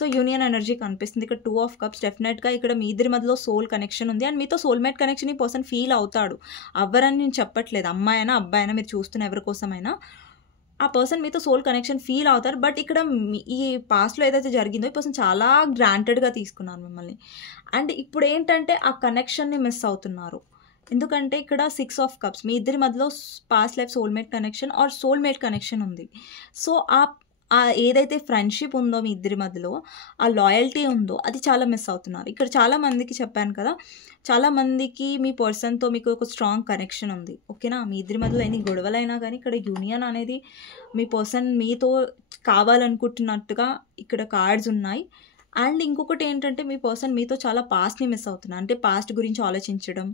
సో యూనియన్ ఎనర్జీ కనిపిస్తుంది ఇక్కడ 2 ఆఫ్ కప్స్. డెఫినెట్గా ఇక్కడ మీ ఇద్దరి మధ్యలో సోల్ కనెక్షన్ ఉంది అండ్ మీతో సోల్మేట్ కనెక్షన్ ఈ పర్సన్ ఫీల్ అవుతాడు. అవ్వరని నేను చెప్పట్లేదు, అమ్మాయినా అబ్బాయినా మీరు చూస్తున్న ఎవరి కోసమైనా ఆ పర్సన్ మీతో సోల్ కనెక్షన్ ఫీల్ అవుతారు. బట్ ఇక్కడ ఈ పాస్ట్లో ఏదైతే జరిగిందో ఈ పర్సన్ చాలా గ్రాంటెడ్గా తీసుకున్నారు మిమ్మల్ని. అండ్ ఇప్పుడు ఏంటంటే ఆ కనెక్షన్ని మిస్ అవుతున్నారు. ఎందుకంటే ఇక్కడ 6 ఆఫ్ కప్స్, మీ ఇద్దరి మధ్యలో past life soulmate connection or soulmate connection ఉంది. సో ఆ ఏదైతే ఫ్రెండ్షిప్ ఉందో మీ ఇద్దరి మధ్యలో, ఆ లాయల్టీ ఉందో అది చాలా మిస్ అవుతున్నారు. ఇక్కడ చాలామందికి చెప్పాను కదా, చాలామందికి మీ పర్సన్తో మీకు ఒక స్ట్రాంగ్ కనెక్షన్ ఉంది, ఓకేనా? మీ ఇద్దరి మధ్యలో ఎన్ని గొడవలైనా కానీ ఇక్కడ యూనియన్ అనేది మీ పర్సన్ మీతో కావాలనుకుంటున్నట్టుగా ఇక్కడ కార్డ్స్ ఉన్నాయి. అండ్ ఇంకొకటి ఏంటంటే మీ పర్సన్ మీతో చాలా పాస్ట్ని మిస్ అవుతున్నారు. అంటే పాస్ట్ గురించి ఆలోచించడం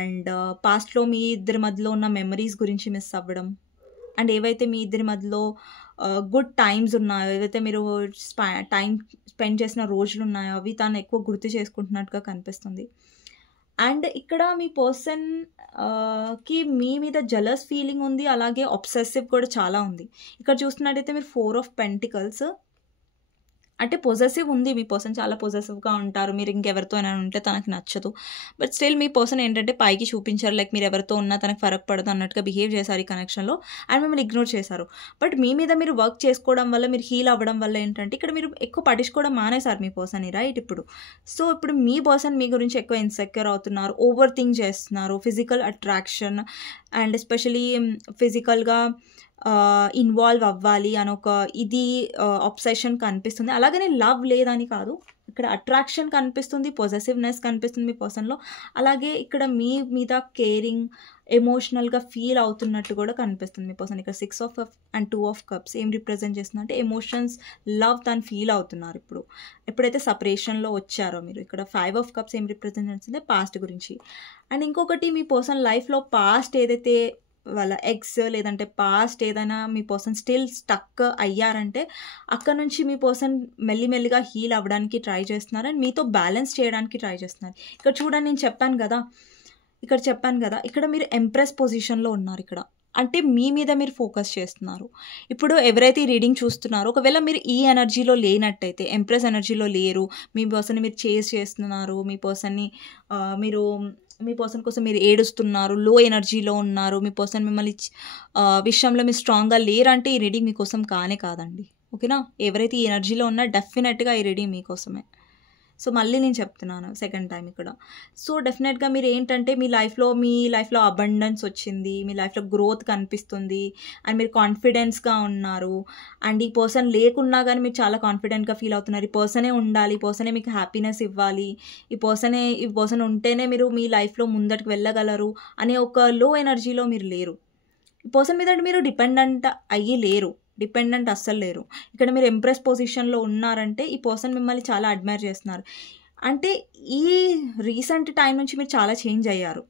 అండ్ పాస్ట్లో మీ ఇద్దరి మధ్యలో ఉన్న మెమరీస్ గురించి మిస్ అవ్వడం అండ్ ఏవైతే మీ ఇద్దరి మధ్యలో గుడ్ టైమ్స్ ఉన్నాయో, ఏవైతే మీరు టైం స్పెండ్ చేసిన రోజులు ఉన్నాయో అవి తను ఎక్కువ గుర్తు చేసుకుంటున్నట్టుగా కనిపిస్తుంది. అండ్ ఇక్కడ మీ పర్సన్ కి మీ మీద జలస్ ఫీలింగ్ ఉంది, అలాగే అబ్సెసివ్ కూడా చాలా ఉంది. ఇక్కడ చూస్తున్నట్టయితే మీరు 4 ఆఫ్ పెంటికల్స్, అంటే పొజెసివ్ ఉంది, మీ పర్సన్ చాలా పొజెసివ్గా ఉంటారు, మీరు ఇంకెవరితో అయినా ఉంటే తనకు నచ్చదు. బట్ స్టిల్ మీ పర్సన్ ఏంటంటే పైకి చూపించారు, లైక్ మీరు ఎవరితో ఉన్నా తనకు ఫరక్ పడదు అన్నట్టుగా బిహేవ్ చేశారు ఈ కనెక్షన్లో అండ్ మిమ్మల్ని ఇగ్నోర్ చేశారు. బట్ మీ మీద మీరు వర్క్ చేసుకోవడం వల్ల, మీరు హీల్ అవ్వడం వల్ల ఏంటంటే ఇక్కడ మీరు ఎక్కువ పట్టించుకోవడం మానేశారు మీ పర్సన్ని, రైట్? ఇప్పుడు సో ఇప్పుడు మీ పర్సన్ మీ గురించి ఎక్కువ ఇన్సెక్యూర్ అవుతున్నారు, ఓవర్ థింక్ చేస్తున్నారు, ఫిజికల్ అట్రాక్షన్ అండ్ ఎస్పెషలీ ఫిజికల్గా ఇన్వాల్వ్ అవ్వాలి అని ఒక ఇది అబ్సెషన్ కనిపిస్తుంది. అలాగనే లవ్ లేదని కాదు, ఇక్కడ అట్రాక్షన్ కనిపిస్తుంది, పొజెసివ్నెస్ కనిపిస్తుంది మీ పర్సన్లో. అలాగే ఇక్కడ మీ మీద కేరింగ్, ఎమోషనల్గా ఫీల్ అవుతున్నట్టు కూడా కనిపిస్తుంది మీ పర్సన్. ఇక్కడ 6 ఆఫ్ అండ్ 2 ఆఫ్ కప్స్ ఏం రిప్రజెంట్ చేస్తుంది అంటే ఎమోషన్స్, లవ్ తను ఫీల్ అవుతున్నారు ఇప్పుడు ఎప్పుడైతే సపరేషన్లో వచ్చారో మీరు. ఇక్కడ 5 ఆఫ్ కప్స్ ఏం రిప్రజెంట్ చేస్తుంది, పాస్ట్ గురించి. అండ్ ఇంకొకటి మీ పర్సన్ లైఫ్లో పాస్ట్ ఏదైతే వాళ్ళ ఎక్స్ లేదంటే పాస్ట్ ఏదైనా మీ పర్సన్ స్టిల్ స్టక్ అయ్యారంటే అక్కడ నుంచి మీ పర్సన్ మెల్లిమెల్లిగా హీల్ అవ్వడానికి ట్రై చేస్తున్నారు అండ్ మీతో బ్యాలెన్స్ చేయడానికి ట్రై చేస్తున్నారు. ఇక్కడ చూడండి, నేను చెప్పాను కదా, ఇక్కడ మీరు ఎంప్రెస్ పొజిషన్లో ఉన్నారు. ఇక్కడ అంటే మీ మీద మీరు ఫోకస్ చేస్తున్నారు. ఇప్పుడు ఎవరైతే ఈ రీడింగ్ చూస్తున్నారో ఒకవేళ మీరు ఈ ఎనర్జీలో లేనట్టయితే, ఎంప్రెస్ ఎనర్జీలో లేరు, మీ పర్సన్ని మీరు చేజ్ చేస్తున్నారు, మీ పర్సన్ కోసం మీరు ఏడుస్తున్నారు, లో ఎనర్జీలో ఉన్నారు, మీ పర్సన్ మిమ్మల్ని విషయంలో మీరు స్ట్రాంగ్గా లేరంటే ఈ రీడింగ్ మీకోసం కాదండి, ఓకేనా? ఎవరైతే ఈ ఎనర్జీలో ఉన్నా డెఫినెట్గా ఈ రీడింగ్ మీకోసమే. సో మళ్ళీ నేను చెప్తున్నాను సెకండ్ టైం ఇక్కడ. సో డెఫినెట్గా మీరు ఏంటంటే మీ లైఫ్లో అబండెన్స్ వచ్చింది, మీ లైఫ్లో గ్రోత్ కనిపిస్తుంది అండ్ మీరు కాన్ఫిడెన్స్గా ఉన్నారు. అండ్ ఈ పర్సన్ లేకున్నా కానీ మీరు చాలా కాన్ఫిడెంట్గా ఫీల్ అవుతున్నారు. ఈ పర్సనే ఉండాలి, ఈ పర్సనే మీకు హ్యాపీనెస్ ఇవ్వాలి, ఈ పర్సన్ ఉంటేనే మీరు మీ లైఫ్లో ముందటికి వెళ్ళగలరు అనే ఒక లో ఎనర్జీలో మీరు లేరు. ఈ పర్సన్ మీద మీరు డిపెండెంట్ అస్సలు లేరు. ఇక్కడ మీరు ఎంప్రెస్ పొజిషన్లో ఉన్నారంటే ఈ పర్సన్ మిమ్మల్ని చాలా అడ్మైర్ చేస్తున్నారు. అంటే ఈ రీసెంట్ టైం నుంచి మీరు చాలా చేంజ్ అయ్యారు.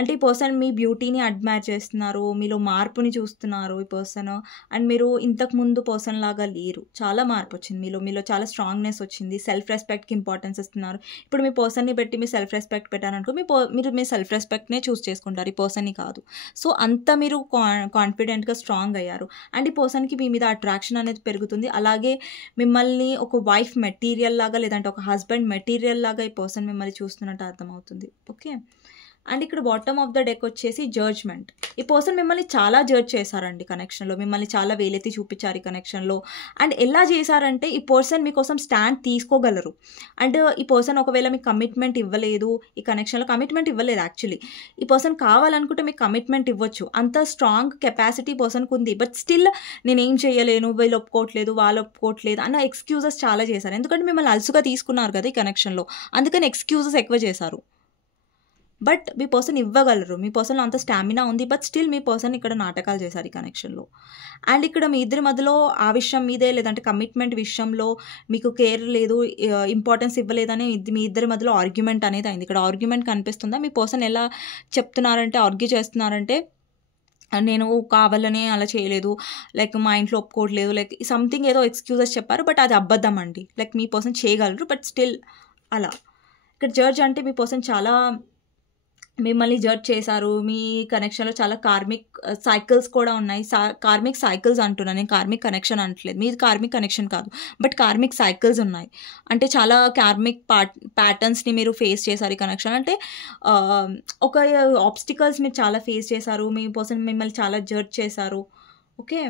అంటే ఈ పర్సన్ మీ బ్యూటీని అడ్మైర్ చేస్తున్నారు, మీలో మార్పుని చూస్తున్నారు ఈ పర్సన్. అండ్ మీరు ఇంతకుముందు పర్సన్ లాగా లేరు, చాలా మార్పు వచ్చింది మీలో చాలా స్ట్రాంగ్నెస్ వచ్చింది, సెల్ఫ్ రెస్పెక్ట్కి ఇంపార్టెన్స్ ఇస్తున్నారు. ఇప్పుడు మీ పర్సన్ని బట్టి మీ సెల్ఫ్ రెస్పెక్ట్ పెట్టారనుకో మీరు మీ సెల్ఫ్ రెస్పెక్ట్నే చూస్ చేసుకుంటారు, ఈ పర్సన్ని కాదు. సో అంత మీరు కాన్ఫిడెంట్గా స్ట్రాంగ్ అయ్యారు. అండ్ ఈ పర్సన్కి మీ మీద అట్రాక్షన్ అనేది పెరుగుతుంది. అలాగే మిమ్మల్ని ఒక వైఫ్ మెటీరియల్ లాగా లేదంటే ఒక హస్బెండ్ మెటీరియల్ లాగా ఈ పర్సన్ మిమ్మల్ని చూస్తున్నట్టు అర్థమవుతుంది, ఓకే? అండ్ ఇక్కడ బాటమ్ ఆఫ్ ద డెక్ వచ్చేసి జడ్జ్మెంట్. ఈ పర్సన్ మిమ్మల్ని చాలా జడ్జ్ చేశారండి కనెక్షన్లో, మిమ్మల్ని చాలా వేలెత్తి చూపించారు ఈ కనెక్షన్లో. అండ్ ఎలా చేశారంటే ఈ పర్సన్ మీకోసం స్టాండ్ తీసుకోగలరు. అండ్ ఈ పర్సన్ ఒకవేళ మీకు కమిట్మెంట్ ఇవ్వలేదు, ఈ కనెక్షన్లో కమిట్మెంట్ ఇవ్వలేదు యాక్చువల్లీ, ఈ పర్సన్ కావాలనుకుంటే మీకు కమిట్మెంట్ ఇవ్వచ్చు, అంత స్ట్రాంగ్ కెపాసిటీ పర్సన్కి ఉంది. బట్ స్టిల్ నేనేం చేయలేను, వీళ్ళు ఒప్పుకోవట్లేదు, వాళ్ళు ఒప్పుకోవట్లేదు అన్న ఎక్స్క్యూజెస్ చాలా చేశారు. ఎందుకంటే మిమ్మల్ని అలుసుగా తీసుకున్నారు కదా ఈ కనెక్షన్లో, అందుకని ఎక్స్క్యూజెస్ ఎక్కువ చేశారు. బట్ మీ పర్సన్ ఇవ్వగలరు, మీ పర్సన్లో అంత స్టామినా ఉంది. బట్ స్టిల్ మీ పర్సన్ ఇక్కడ నాటకాలు చేశారు ఈ కనెక్షన్లో. అండ్ ఇక్కడ మీ ఇద్దరి మధ్యలో ఆ విషయం మీదే, లేదంటే కమిట్మెంట్ విషయంలో మీకు కేర్ లేదు, ఇంపార్టెన్స్ ఇవ్వలేదని మీ ఇద్దరి మధ్యలో ఆర్గ్యుమెంట్ అనేది అయింది. ఇక్కడ ఆర్గ్యుమెంట్ కనిపిస్తుందా? మీ పర్సన్ ఎలా చెప్తున్నారంటే, ఆర్గ్యూ చేస్తున్నారంటే, నేను కావాలనే అలా చేయలేదు, లైక్ మా ఇంట్లో ఒప్పుకోవట్లేదు, లైక్ సంథింగ్ ఏదో ఎక్స్క్యూజెస్ చెప్పారు. బట్ అది అబద్ధం అండి. లైక్ మీ పర్సన్ చేయగలరు, బట్ స్టిల్ అలా. ఇక్కడ జడ్జ్ అంటే మీ పర్సన్ చాలా మిమ్మల్ని జడ్జ్ చేశారు. మీ కనెక్షన్లో చాలా కార్మిక్ సైకిల్స్ కూడా ఉన్నాయి. కార్మిక్ సైకిల్స్ అంటున్నాను నేను, కార్మిక్ కనెక్షన్ అనట్లేదు, మీది కార్మిక్ కనెక్షన్ కాదు, బట్ కార్మిక్ సైకిల్స్ ఉన్నాయి. అంటే చాలా కార్మిక్ ప్యాటర్న్స్ని మీరు ఫేస్ చేశారు ఈ కనెక్షన్. అంటే ఒక ఆబ్స్టికల్స్ మీరు చాలా ఫేస్ చేశారు, మీ పర్సన్ మిమ్మల్ని చాలా జడ్జ్ చేశారు. ఓకే.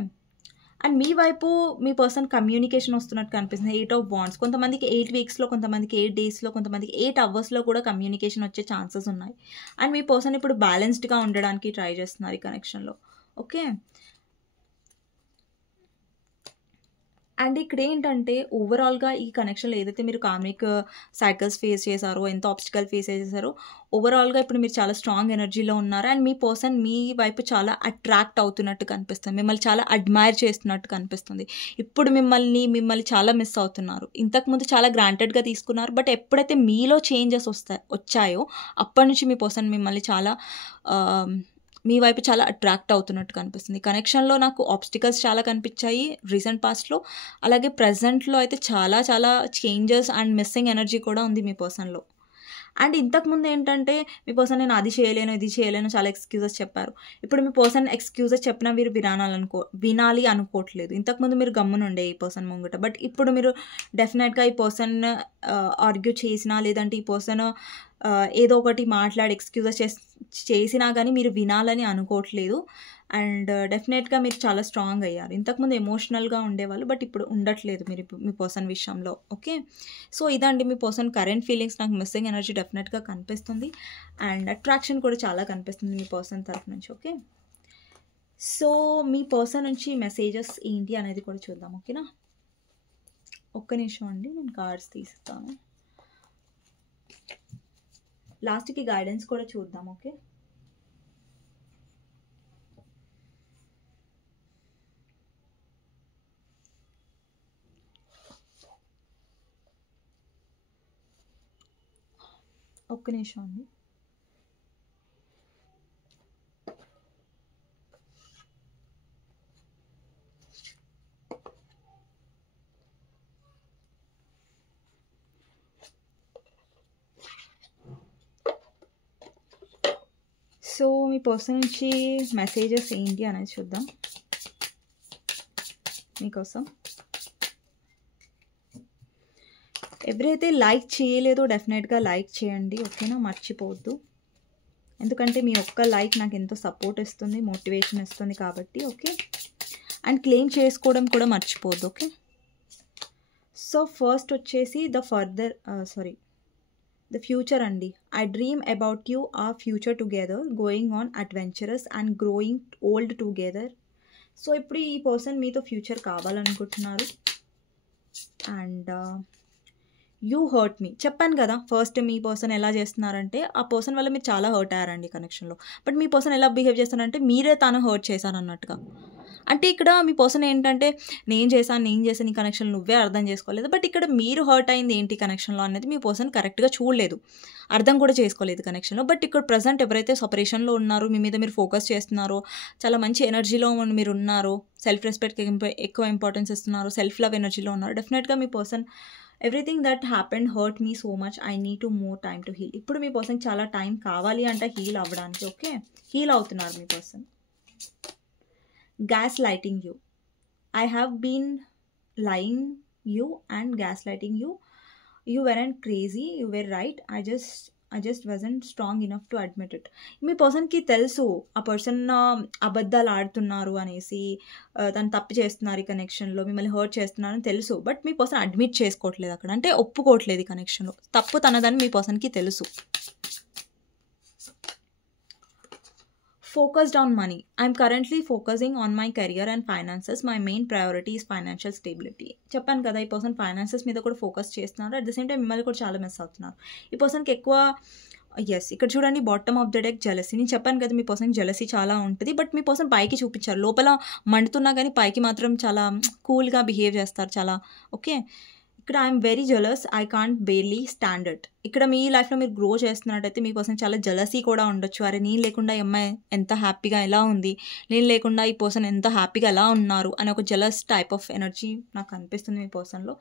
అండ్ మీ వైపు మీ పర్సన్ కమ్యూనికేషన్ వస్తున్నట్టు కనిపిస్తుంది. 8 ఆఫ్ వాండ్స్, కొంతమందికి 8 వీక్స్లో, కొంతమందికి 8 డేస్లో, కొంతమందికి 8 అవర్స్లో కూడా కమ్యూనికేషన్ వచ్చే ఛాన్సెస్ ఉన్నాయి. అండ్ మీ పర్సన్ ఇప్పుడు బ్యాలెన్స్డ్గా ఉండడానికి ట్రై చేస్తున్నారు ఈ కనెక్షన్లో. ఓకే. అండ్ ఇక్కడ ఏంటంటే ఓవరాల్గా ఈ కనెక్షన్లో ఏదైతే మీరు కార్మిక్ సైకిల్స్ ఫేస్ చేశారో, ఎంత ఆబ్స్టికల్ ఫేస్ చేశారో, ఓవరాల్గా ఇప్పుడు మీరు చాలా స్ట్రాంగ్ ఎనర్జీలో ఉన్నారు. అండ్ మీ పర్సన్ మీ వైపు చాలా అట్రాక్ట్ అవుతున్నట్టు కనిపిస్తుంది, మిమ్మల్ని చాలా అడ్మైర్ చేస్తున్నట్టు కనిపిస్తుంది. ఇప్పుడు మిమ్మల్ని చాలా మిస్ అవుతున్నారు. ఇంతకుముందు చాలా గ్రాంటెడ్గా తీసుకున్నారు, బట్ ఎప్పుడైతే మీలో చేంజెస్ వచ్చాయో అప్పటి నుంచి మీ పర్సన్ మిమ్మల్ని చాలా మీ వైపు చాలా అట్రాక్ట్ అవుతున్నట్టు కనిపిస్తుంది. కనెక్షన్లో నాకు ఆబ్స్టికల్స్ చాలా కనిపించాయి రీసెంట్ పాస్ట్లో, అలాగే ప్రజెంట్లో అయితే చాలా చాలా చేంజెస్ అండ్ మిస్సింగ్ ఎనర్జీ కూడా ఉంది మీ పర్సన్లో. అండ్ ఇంతకుముందు ఏంటంటే మీ పర్సన్ నేను అది చేయలేను, ఇది చేయలేను, చాలా ఎక్స్క్యూజెస్ చెప్పారు. ఇప్పుడు మీ పర్సన్ ఎక్స్క్యూజెస్ చెప్పినా మీరు వినాలి అనుకోవట్లేదు. ఇంతకుముందు మీరు గమ్మునుండే ఈ పర్సన్ ముంగట, బట్ ఇప్పుడు మీరు డెఫినెట్గా ఈ పర్సన్ ఆర్గ్యూ చేసినా, లేదంటే ఈ పర్సన్ ఏదో ఒకటి మాట్లాడి ఎక్స్క్యూజెస్ చేసినా కానీ మీరు వినాలని అనుకోవట్లేదు. అండ్ డెఫినెట్గా మీరు చాలా స్ట్రాంగ్ అయ్యారు. ఇంతకుముందు ఎమోషనల్గా ఉండేవాళ్ళు, బట్ ఇప్పుడు ఉండట్లేదు మీరు మీ పర్సన్ విషయంలో. ఓకే. సో ఇదండి మీ పర్సన్ కరెంట్ ఫీలింగ్స్. నాకు మిస్సింగ్ ఎనర్జీ డెఫినెట్గా కనిపిస్తుంది, అండ్ అట్రాక్షన్ కూడా చాలా కనిపిస్తుంది మీ పర్సన్ తరఫు నుంచి. ఓకే. సో మీ పర్సన్ నుంచి మెసేజెస్ ఏంటి అనేది కూడా చూద్దాం. ఓకేనా, ఒక్క నిమిషం అండి, నేను కార్డ్స్ తీస్తాను. లాస్ట్కి గైడెన్స్ కూడా చూద్దాం. ఓకే. ఒక్క నిమిషం అండి. సో మీ పర్సన్ నుంచి మెసేజెస్ ఏంటి అనేది చూద్దాం మీకోసం. ఎవరైతే లైక్ చేయలేదో డెఫినెట్గా లైక్ చేయండి. ఓకేనా, మర్చిపోవద్దు. ఎందుకంటే మీ ఒక్క లైక్ నాకు ఎంతో సపోర్ట్ ఇస్తుంది, మోటివేషన్ ఇస్తుంది కాబట్టి. ఓకే. అండ్ క్లెయిమ్ చేసుకోవడం కూడా మర్చిపోవద్దు. ఓకే. సో ఫస్ట్ వచ్చేసి ద ఫ్యూచర్ అండి. I dream about you, our future together, going on adventurous and growing old together. So ఇప్పుడు ఈ పర్సన్ మీతో ఫ్యూచర్ కావాలనుకుంటున్నారు. అండ్ యూ హర్ట్ మీ, చెప్పాను కదా ఫస్ట్ మీ పర్సన్ ఎలా చేస్తున్నారంటే ఆ పర్సన్ వల్ల మీరు చాలా హర్ట్ అయ్యారండి కనెక్షన్లో. బట్ మీ పర్సన్ ఎలా బిహేవ్ చేస్తున్నారంటే మీరే తాను హర్ట్ చేశారన్నట్టుగా. అంటే ఇక్కడ మీ పర్సన్ ఏంటంటే నేను చేశాను ఈ కనెక్షన్ నువ్వే అర్థం చేసుకోలేదు. బట్ ఇక్కడ మీరు హర్ట్ అయింది ఏంటి కనెక్షన్లో అనేది మీ పర్సన్ కరెక్ట్గా చూడలేదు, అర్థం కూడా చేసుకోలేదు కనెక్షన్లో. బట్ ఇక్కడ ప్రజెంట్ ఎవరైతే సపరేషన్లో ఉన్నారో, మీ మీద మీరు ఫోకస్ చేస్తున్నారో, చాలా మంచి ఎనర్జీలో మీరు ఉన్నారో, సెల్ఫ్ రెస్పెక్ట్కి ఎక్కువ ఇంపార్టెన్స్ ఇస్తున్నారో, సెల్ఫ్ లవ్ ఎనర్జీలో ఉన్నారు, డెఫినెట్గా మీ person everything that happened hurt me so much, I need to more time to heal. ఇప్పుడు మీ పర్సన్ చాలా టైం కావాలి అంటే హీల్ అవ్వడానికి. ఓకే, హీల్ అవుతున్నారు మీ person. gaslighting you, I have been lying you and gaslighting you, you weren't crazy, you were right, I just wasn't strong enough to admit it. మీ పర్సన్కి తెలుసు ఆ పర్సన్ అబద్ధాలు ఆడుతున్నారు అనేసి, తను తప్పు చేస్తున్నారు ఈ కనెక్షన్లో, మిమ్మల్ని హర్ట్ చేస్తున్నారు అని తెలుసు. బట్ మీ పర్సన్ అడ్మిట్ చేసుకోవట్లేదు అక్కడ, అంటే ఒప్పుకోవట్లేదు ఈ కనెక్షన్లో. తప్పు తనదని మీ పర్సన్కి తెలుసు. Focused on money. I'm currently focusing on my career and finances. My main priority is financial stability. చెప్పాను కదా, ఈ పర్సన్ ఫైనాన్సెస్ మీద కూడా ఫోకస్ చేస్తున్నారు. అట్ ద సేమ్ టైం మిమ్మల్ని కూడా చాలా మిస్ అవుతున్నారు. ఈ పర్సన్కి ఎక్కువ ఇక్కడ చూడండి, bottom of the deck jealousy. నేను చెప్పాను కదా మీ పర్సన్ జెలసీ చాలా ఉంటుంది. బట్ మీ పర్సన్ పైకి చూపించారు, లోపల మండుతున్నా కానీ పైకి మాత్రం చాలా కూల్గా బిహేవ్ చేస్తారు చాలా. ఓకే, ఇక్కడ I'm very jealous, I can't barely stand it. ఇక్కడ మీ లైఫ్లో మీరు గ్రో చేస్తున్నట్టయితే మీ పర్సన్ చాలా జెలసీ కూడా ఉండొచ్చు. అరే నేను లేకుండా ఈ అమ్మాయి ఎంత హ్యాపీగా ఎలా ఉంది, నేను లేకుండా ఈ పర్సన్ ఎంత హ్యాపీగా ఎలా ఉన్నారు అని ఒక జెలస్ టైప్ ఆఫ్ ఎనర్జీ నాకు అనిపిస్తుంది మీ పర్సన్లో.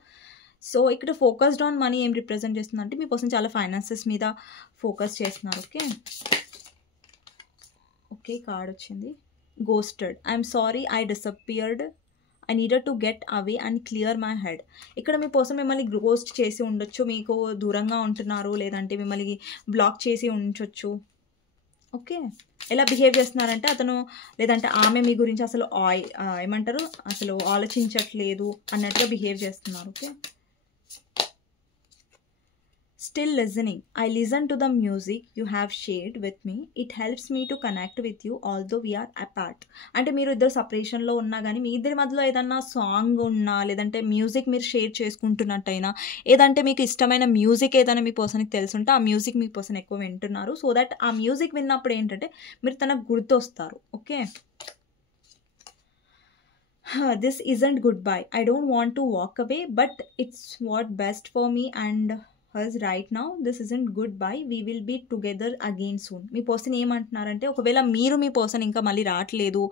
సో ఇక్కడ ఫోకస్డ్ ఆన్ మనీ ఏం రిప్రజెంట్ చేస్తుందంటే మీ పర్సన్ చాలా ఫైనాన్సెస్ మీద ఫోకస్ చేస్తున్నారు. ఓకే కార్డ్ వచ్చింది, ghosted. I'm sorry I disappeared, I needed to get away and clear my head. ఇక్కడ మీ పర్సన్ మిమ్మల్ని గోస్ట్ చేసి ఉండొచ్చు, మీకు దూరంగా ఉంటున్నారు, లేదంటే మిమ్మల్ని బ్లాక్ చేసి ఉంచొచ్చు. ఓకే, ఎలా బిహేవ్ చేస్తున్నారంటే అతను లేదంటే ఆమె మీ గురించి అసలు ఏమంటారు అసలు ఆలోచించట్లేదు అన్నట్టుగా బిహేవ్ చేస్తున్నారు. Okay, still listening. I listen to the music you have shared with me. It helps me to connect with you although we are apart. అంటే మీరు ఇద్దరు సపరేషన్లో ఉన్నా కానీ మీ ఇద్దరి మధ్యలో ఏదన్నా సాంగ్ ఉన్నా, లేదంటే మ్యూజిక్ మీరు షేర్ చేసుకుంటున్నట్టయినా, ఏదంటే మీకు ఇష్టమైన మ్యూజిక్ ఏదైనా మీ పర్సన్కి తెలుసుంటే ఆ మ్యూజిక్ మీ పర్సన్ ఎక్కువ వింటున్నారు. సో దట్ ఆ మ్యూజిక్ విన్నప్పుడు ఏంటంటే మీరు తనకు గుర్తొస్తారు. Okay, this isn't goodbye. I don't want to walk away, but it's what best for me and hers right now. This isn't goodbye. We will be together again soon. Me person ఏమంటున్నారంటే ఒకవేళ మీరు మీ person ఇంకా మళ్ళీ రావట్లేదు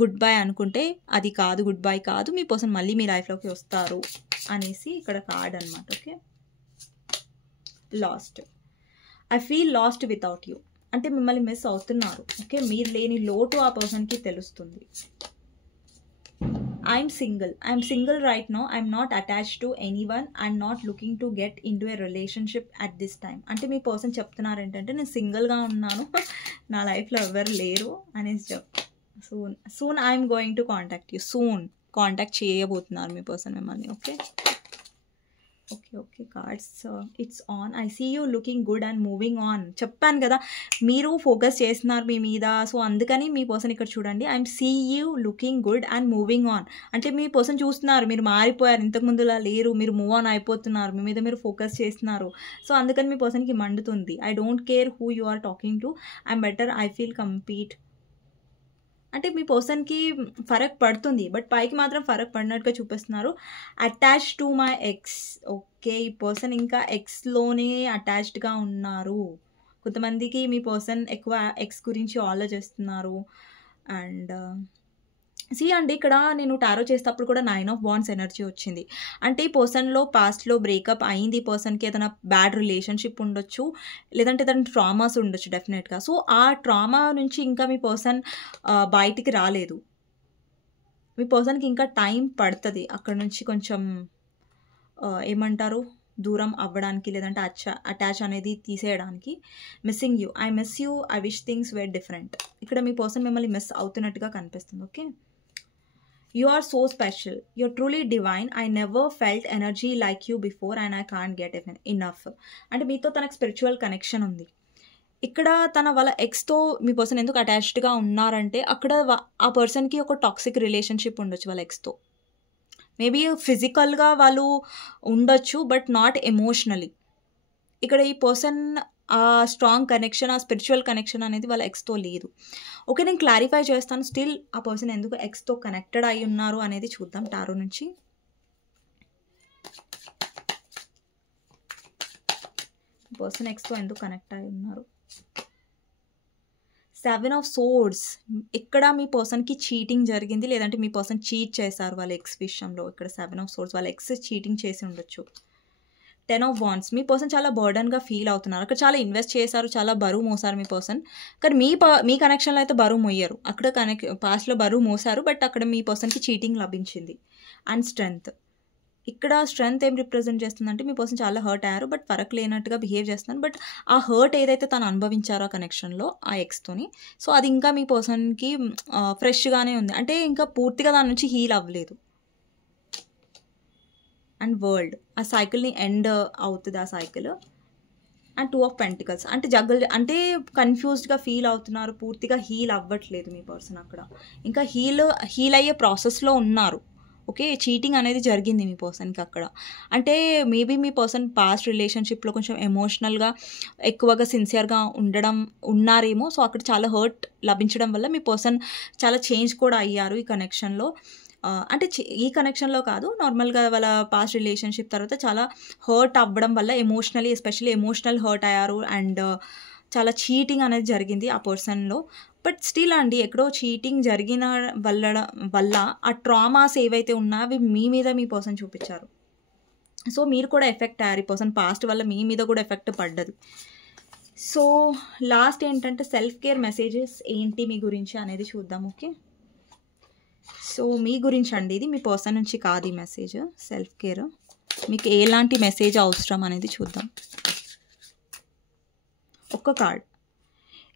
good bye అనుకుంటే అది కాదు, good bye కాదు, మీ పర్సన్ మళ్ళీ మీ లైఫ్లోకి వస్తారు అనేసి ఇక్కడ కార్డ్ అనమాట. Okay, last. I feel last without you. అంటే మిమ్మల్ని మిస్ అవుతున్నారు. ఓకే, మీరు లేని లోటు ఆ పర్సన్కి తెలుస్తుంది. I'm single right now. I'm not attached to anyone. I'm not looking to get into a relationship at this time. అంటే మీ పర్సన్ చెప్తున్నారు ఏంటంటే నేను సింగిల్గా ఉన్నాను, నా లైఫ్లో ఎవరు లేరు అనేసి soon I'm going to contact you. Soon contact చేయబోతున్నారు మీ పర్సన్ మిమ్మల్ని. Okay okay okay cards, it's on. I see you looking good and moving on. చెప్పాను కదా మీరు ఫోకస్ చేస్తున్నారు మీ మీద, సో అందుకని మీ పర్సన్ ఇక్కడ చూడండి, I'm see you looking good and moving on. అంటే మీ పర్సన్ చూస్తున్నారు మీరు మారిపోయారు, ఇంతకుముందులా లేరు, మీరు మూవ్ ఆన్ అయిపోతున్నారు, మీ మీద మీరు ఫోకస్ చేస్తున్నారు. సో అందుకని మీ పర్సన్కి మండుతుంది. I don't care who you are talking to, I'm better, I feel complete. అంటే మీ పర్సన్కి ఫరక్ పడుతుంది, బట్ పైకి మాత్రం ఫరక్ పడినట్టుగా చూపిస్తున్నారు. Attach to my ex. Okay, ఈ పర్సన్ ఇంకా ఎక్స్లోనే అటాచ్డ్గా ఉన్నారు. కొంతమందికి మీ పర్సన్ ఎక్కువ ఎక్స్ గురించి ఆలోచిస్తున్నారు. అండ్ అండి ఇక్కడ నేను టారో చేసేటప్పుడు కూడా 9 of Wands ఎనర్జీ వచ్చింది. అంటే ఈ పర్సన్లో పాస్ట్లో బ్రేకప్ అయింది, ఈ పర్సన్కి ఏదైనా బ్యాడ్ రిలేషన్షిప్ ఉండొచ్చు, లేదంటే ఏదైనా ట్రామాస్ ఉండొచ్చు డెఫినెట్గా. సో ఆ ట్రామా నుంచి ఇంకా మీ పర్సన్ బయటికి రాలేదు. మీ పర్సన్కి ఇంకా టైం పడుతుంది అక్కడ నుంచి కొంచెం ఏమంటారు దూరం అవ్వడానికి, లేదంటే అటాచ్ అనేది తీసేయడానికి. Missing you. I miss you, I wish things were different. ఇక్కడ మీ పర్సన్ మిమ్మల్ని మిస్ అవుతున్నట్టుగా కనిపిస్తుంది. Okay, you are so special, you're truly divine, I never felt energy like you before and I can't get enough. అంటే మీతో తనకు spiritual connection ఉంది. ఇక్కడ తన వాళ్ళ ఎక్స్తో మీ పర్సన్ ఎందుకు అటాచ్డ్గా ఉన్నారంటే అక్కడ ఆ పర్సన్కి ఒక టాక్సిక్ రిలేషన్షిప్ ఉండొచ్చు వాళ్ళ ఎక్స్తో. మేబీ ఫిజికల్గా వాళ్ళు ఉండొచ్చు, బట్ నాట్ ఎమోషనలీ. ఇక్కడ ఈ పర్సన్ ఆ స్ట్రాంగ్ కనెక్షన్, ఆ స్పిరిచువల్ కనెక్షన్ అనేది వాళ్ళ ఎక్స్తో లేదు. ఓకే, నేను క్లారిఫై చేస్తాను. స్టిల్ ఆ పర్సన్ ఎందుకు ఎక్స్తో కనెక్టెడ్ అయి ఉన్నారు అనేది చూద్దాం టారో నుంచి. పర్సన్ ఎక్స్తో ఎందుకు కనెక్ట్ అయి ఉన్నారు? 7 of Swords. ఇక్కడ మీ పర్సన్కి చీటింగ్ జరిగింది, లేదంటే మీ పర్సన్ చీట్ చేశారు వాళ్ళ ఎక్స్ విషయంలో. ఇక్కడ 7 of Swords, వాళ్ళ ఎక్స్ చీటింగ్ చేసి ఉండొచ్చు. 10 of Wands. మీ పర్సన్ చాలా బర్డన్గా ఫీల్ అవుతున్నారు. అక్కడ చాలా ఇన్వెస్ట్ చేశారు, చాలా బరువు మోసారు మీ పర్సన్. కానీ మీ కనెక్షన్లో అయితే బరువు మోయ్యారు. అక్కడ పాస్ట్లో బరువు మోసారు, బట్ అక్కడ మీ పర్సన్కి చీటింగ్ లభించింది. And strength. ఇక్కడ స్ట్రెంగ్త్ ఏం రిప్రజెంట్ చేస్తుందంటే మీ పర్సన్ చాలా హర్ట్ అయ్యారు, బట్ ఫరక్ లేనట్టుగా బిహేవ్ చేస్తున్నారు. బట్ ఆ హర్ట్ ఏదైతే తను అనుభవించారో ఆ కనెక్షన్లో ఆ ఎక్స్తోని, సో అది ఇంకా మీ పర్సన్కి ఫ్రెష్గానే ఉంది, అంటే ఇంకా పూర్తిగా దాని నుంచి హీల్ అవ్వలేదు. అండ్ వరల్డ్, ఆ సైకిల్ని ఎండ్ అవుతుంది ఆ సైకిల్. అండ్ 2 ఆఫ్ పెంటికల్స్, అంటే అంటే కన్ఫ్యూజ్డ్గా ఫీల్ అవుతున్నారు, పూర్తిగా హీల్ అవ్వట్లేదు మీ పర్సన్ అక్కడ, ఇంకా హీల్ అయ్యే ప్రాసెస్లో ఉన్నారు. ఓకే, చీటింగ్ అనేది జరిగింది మీ పర్సన్కి అక్కడ. అంటే మేబీ మీ పర్సన్ పాస్ట్ రిలేషన్షిప్లో కొంచెం ఎమోషనల్గా ఎక్కువగా సిన్సియర్గా ఉన్నారేమో. సో అక్కడ చాలా హర్ట్ లభించడం వల్ల మీ పర్సన్ చాలా చేంజ్ కూడా అయ్యారు ఈ కనెక్షన్లో. అంటే ఈ కనెక్షన్లో కాదు, నార్మల్గా వాళ్ళ పాస్ట్ రిలేషన్షిప్ తర్వాత చాలా హర్ట్ అవ్వడం వల్ల ఎమోషనలీ, ఎస్పెషల్లీ ఎమోషనల్ హర్ట్ అయ్యారు. అండ్ చాలా చీటింగ్ అనేది జరిగింది ఆ పర్సన్లో. బట్ స్టిల్ అండి, ఎక్కడో చీటింగ్ జరిగిన వల్ల ఆ ట్రామాస్ ఏవైతే ఉన్నాయో అవి మీ మీద మీ పర్సన్ చూపించారు. సో మీరు కూడా ఎఫెక్ట్ అయ్యారు, ఈ పర్సన్ పాస్ట్ వల్ల మీ మీద కూడా ఎఫెక్ట్ పడ్డది. సో లాస్ట్ ఏంటంటే సెల్ఫ్ కేర్ మెసేజెస్ ఏంటి మీ గురించి అనేది చూద్దాం. ఓకే, సో మీ గురించి అండి ఇది, మీ పర్సన్ నుంచి కాదు ఈ మెసేజ్. సెల్ఫ్ కేర్ మీకు ఎలాంటి మెసేజ్ అవసరం అనేది చూద్దాం. ఒక్క card,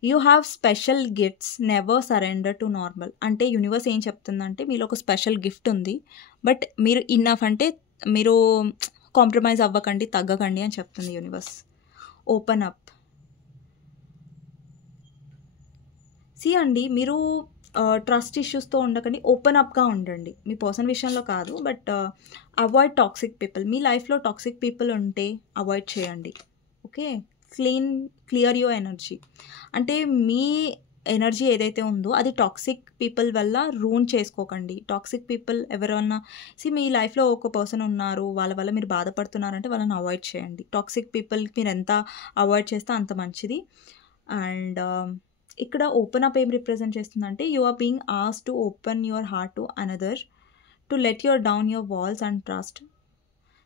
you have special gifts, never surrender to normal. అంటే యూనివర్స్ ఏం చెప్తుందంటే మీలో ఒక స్పెషల్ గిఫ్ట్ ఉంది, బట్ మీరు ఇన్నఫ్, అంటే మీరు కాంప్రమైజ్ అవ్వకండి, తగ్గకండి అని చెప్తుంది యూనివర్స్. Open up. సి అండి, మీరు ట్రస్ట్ ఇష్యూస్తో ఉండకండి, ఓపెన్ అప్గా ఉండండి. మీ పర్సన్ విషయంలో కాదు, బట్ అవాయిడ్ టాక్సిక్ పీపుల్. మీ లైఫ్లో టాక్సిక్ పీపుల్ ఉంటే అవాయిడ్ చేయండి. Okay, clear your energy. అంటే మీ ఎనర్జీ ఏదైతే ఉందో అది టాక్సిక్ పీపుల్ వల్ల రూన్ చేసుకోకండి. టాక్సిక్ పీపుల్ ఎవరన్నా మీ లైఫ్లో ఒక పర్సన్ ఉన్నారు, వాళ్ళ వల్ల మీరు బాధపడుతున్నారంటే వాళ్ళని అవాయిడ్ చేయండి. టాక్సిక్ పీపుల్కి మీరు ఎంత అవాయిడ్ చేస్తే అంత మంచిది. అండ్ ఇక్కడ ఓపెన్ అప్ ఏం రిప్రజెంట్ చేస్తుందంటే you are being asked to open your heart to another, to let your down your walls and trust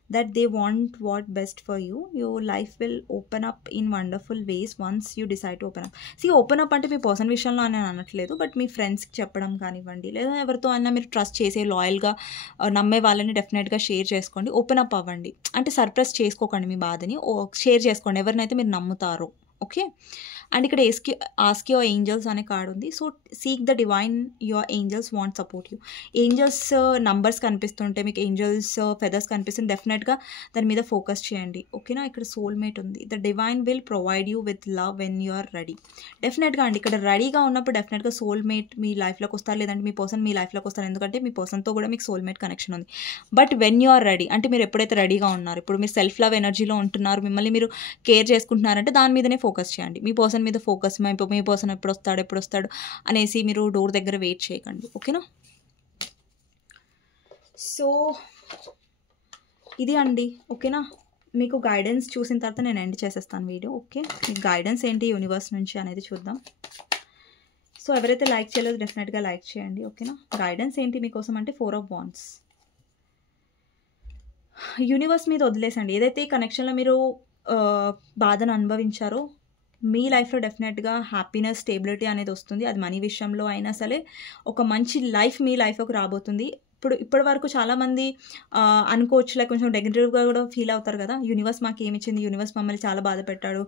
that they want what best for you. Your life will open up in wonderful ways once you decide to open up. Open up అంటే మీ person విషయంలో నేను అనట్లేదు, but మీ ఫ్రెండ్స్కి చెప్పడం కానివ్వండి, లేదా ఎవరితో అయినా మీరు ట్రస్ట్ చేసే లాయల్గా నమ్మే వాళ్ళని డెఫినెట్గా షేర్ చేసుకోండి. ఓపెన్ అప్ అవ్వండి, అంటే సర్ప్రైజ్ చేసుకోకండి, మీ బాధని షేర్ చేసుకోండి ఎవరినైతే మీరు నమ్ముతారో. ఓకే, అండ్ ఇక్కడ ఆస్క్ యువర్ ఏంజల్స్ అనే కార్డ్ ఉంది. So seek the divine, your angels want support you. Angels numbers కనిపిస్తుంటే మీకు, ఏంజల్స్ ఫెదర్స్ కనిపిస్తుంది, డెఫినెట్గా దాని మీద ఫోకస్ చేయండి. ఓకేనా, ఇక్కడ సోల్మేట్ ఉంది. The divine will provide you with love when you are ready. డెఫినెట్గా అండి, ఇక్కడ రెడీగా ఉన్నప్పుడు డెఫినెట్గా సోల్మేట్ మీ లైఫ్లోకి వస్తారు, లేదంటే మీ పర్సన్ మీ లైఫ్లోకి వస్తారు. ఎందుకంటే మీ పర్సన్తో కూడా మీకు సోల్మేట్ కనెక్షన్ ఉంది. But when you are ready, అంటే మీరు ఎప్పుడైతే రెడీగా ఉన్నారు, ఇప్పుడు మీరు సెల్ఫ్ లవ్ ఎనర్జీలో ఉంటున్నారు, మిమ్మల్ని మీరు కేర్ చేసుకుంటున్నారంటే దాని మీదనే ఫోకస్ చేయండి. మీ పర్సన్ మీద ఫోకస్, మీ పర్సన్ ఎప్పుడు వస్తాడు అనేసి మీరు డోర్ దగ్గర వెయిట్ చేయకండి. ఓకేనా, సో ఇది అండి. ఓకేనా, మీకు గైడెన్స్ చూసిన తర్వాత నేను ఎండ్ చేసేస్తాను వీడియో. ఓకే, మీకు గైడెన్స్ ఏంటి యూనివర్స్ నుంచి అనేది చూద్దాం. సో ఎవరైతే లైక్ చేయలేదో డెఫినెట్గా లైక్ చేయండి. ఓకేనా, గైడెన్స్ ఏంటి మీకోసం అంటే 4 ఆఫ్ వాండ్స్. యూనివర్స్ మీద వదిలేసండి. ఏదైతే ఈ కనెక్షన్లో మీరు బాధను అనుభవించారో మీ లైఫ్లో డెఫినెట్గా హ్యాపీనెస్, స్టేబిలిటీ అనేది వస్తుంది. అది మనీ విషయంలో అయినా సరే ఒక మంచి లైఫ్ మీ లైఫ్లోకి రాబోతుంది. ఇప్పటి వరకు చాలామంది అనుకోవచ్చు, లైక్ కొంచెం నెగటివ్గా కూడా ఫీల్ అవుతారు కదా, యూనివర్స్ మాకు ఏమిచ్చింది, యూనివర్స్ మమ్మల్ని చాలా బాధ పెట్టాడు,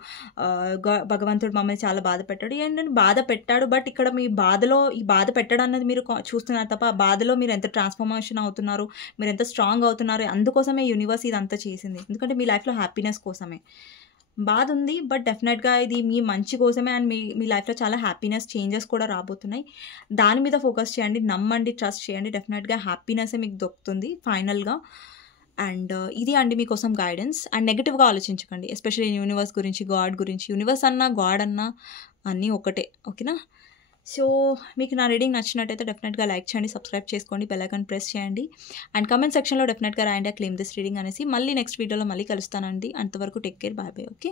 భగవంతుడు మమ్మల్ని చాలా బాధ పెట్టాడు. ఏంటంటే బాధ పెట్టాడు, బట్ ఇక్కడ మీ బాధలో ఈ బాధ పెట్టడం అన్నది మీరు చూస్తున్నారు తప్ప, ఆ బాధలో మీరు ఎంత ట్రాన్స్ఫర్మేషన్ అవుతున్నారు, మీరు ఎంత స్ట్రాంగ్ అవుతున్నారు, అందుకోసమే యూనివర్స్ ఇదంతా చేసింది. ఎందుకంటే మీ లైఫ్లో హ్యాపీనెస్ కోసమే. బాధ ఉంది, బట్ డెఫినెట్గా ఇది మీ మంచి కోసమే. అండ్ మీ లైఫ్లో చాలా హ్యాపీనెస్, చేంజెస్ కూడా రాబోతున్నాయి. దాని మీద ఫోకస్ చేయండి, నమ్మండి, ట్రస్ట్ చేయండి, డెఫినెట్గా హ్యాపీనెస్ మీకు దొరుకుతుంది ఫైనల్గా. అండ్ ఇది అండి మీకోసం గైడెన్స్. అండ్ నెగిటివ్గా ఆలోచించకండి, ఎస్పెషల్లీ యూనివర్స్ గురించి, గాడ్ గురించి. యూనివర్స్ అన్నా గాడ్ అన్నా అన్నీ ఒకటే. ఓకేనా, సో మీకు నా రీడింగ్ నచ్చినట్టయితే డెఫినెట్గా లైక్ చేయండి, సబ్స్క్రైబ్ చేసుకోండి, బెల్ ఐకాన్ ప్రెస్ చేయండి. అండ్ కామెంట్ సెక్షన్లో డెఫినెట్గా రాయండి క్లెయిమ్ దిస్ రీడింగ్ అనేసి. మళ్ళీ నెక్స్ట్ వీడియోలో మళ్ళీ కలుస్తానండి. అంతవరకు take care, bye bye. Okay.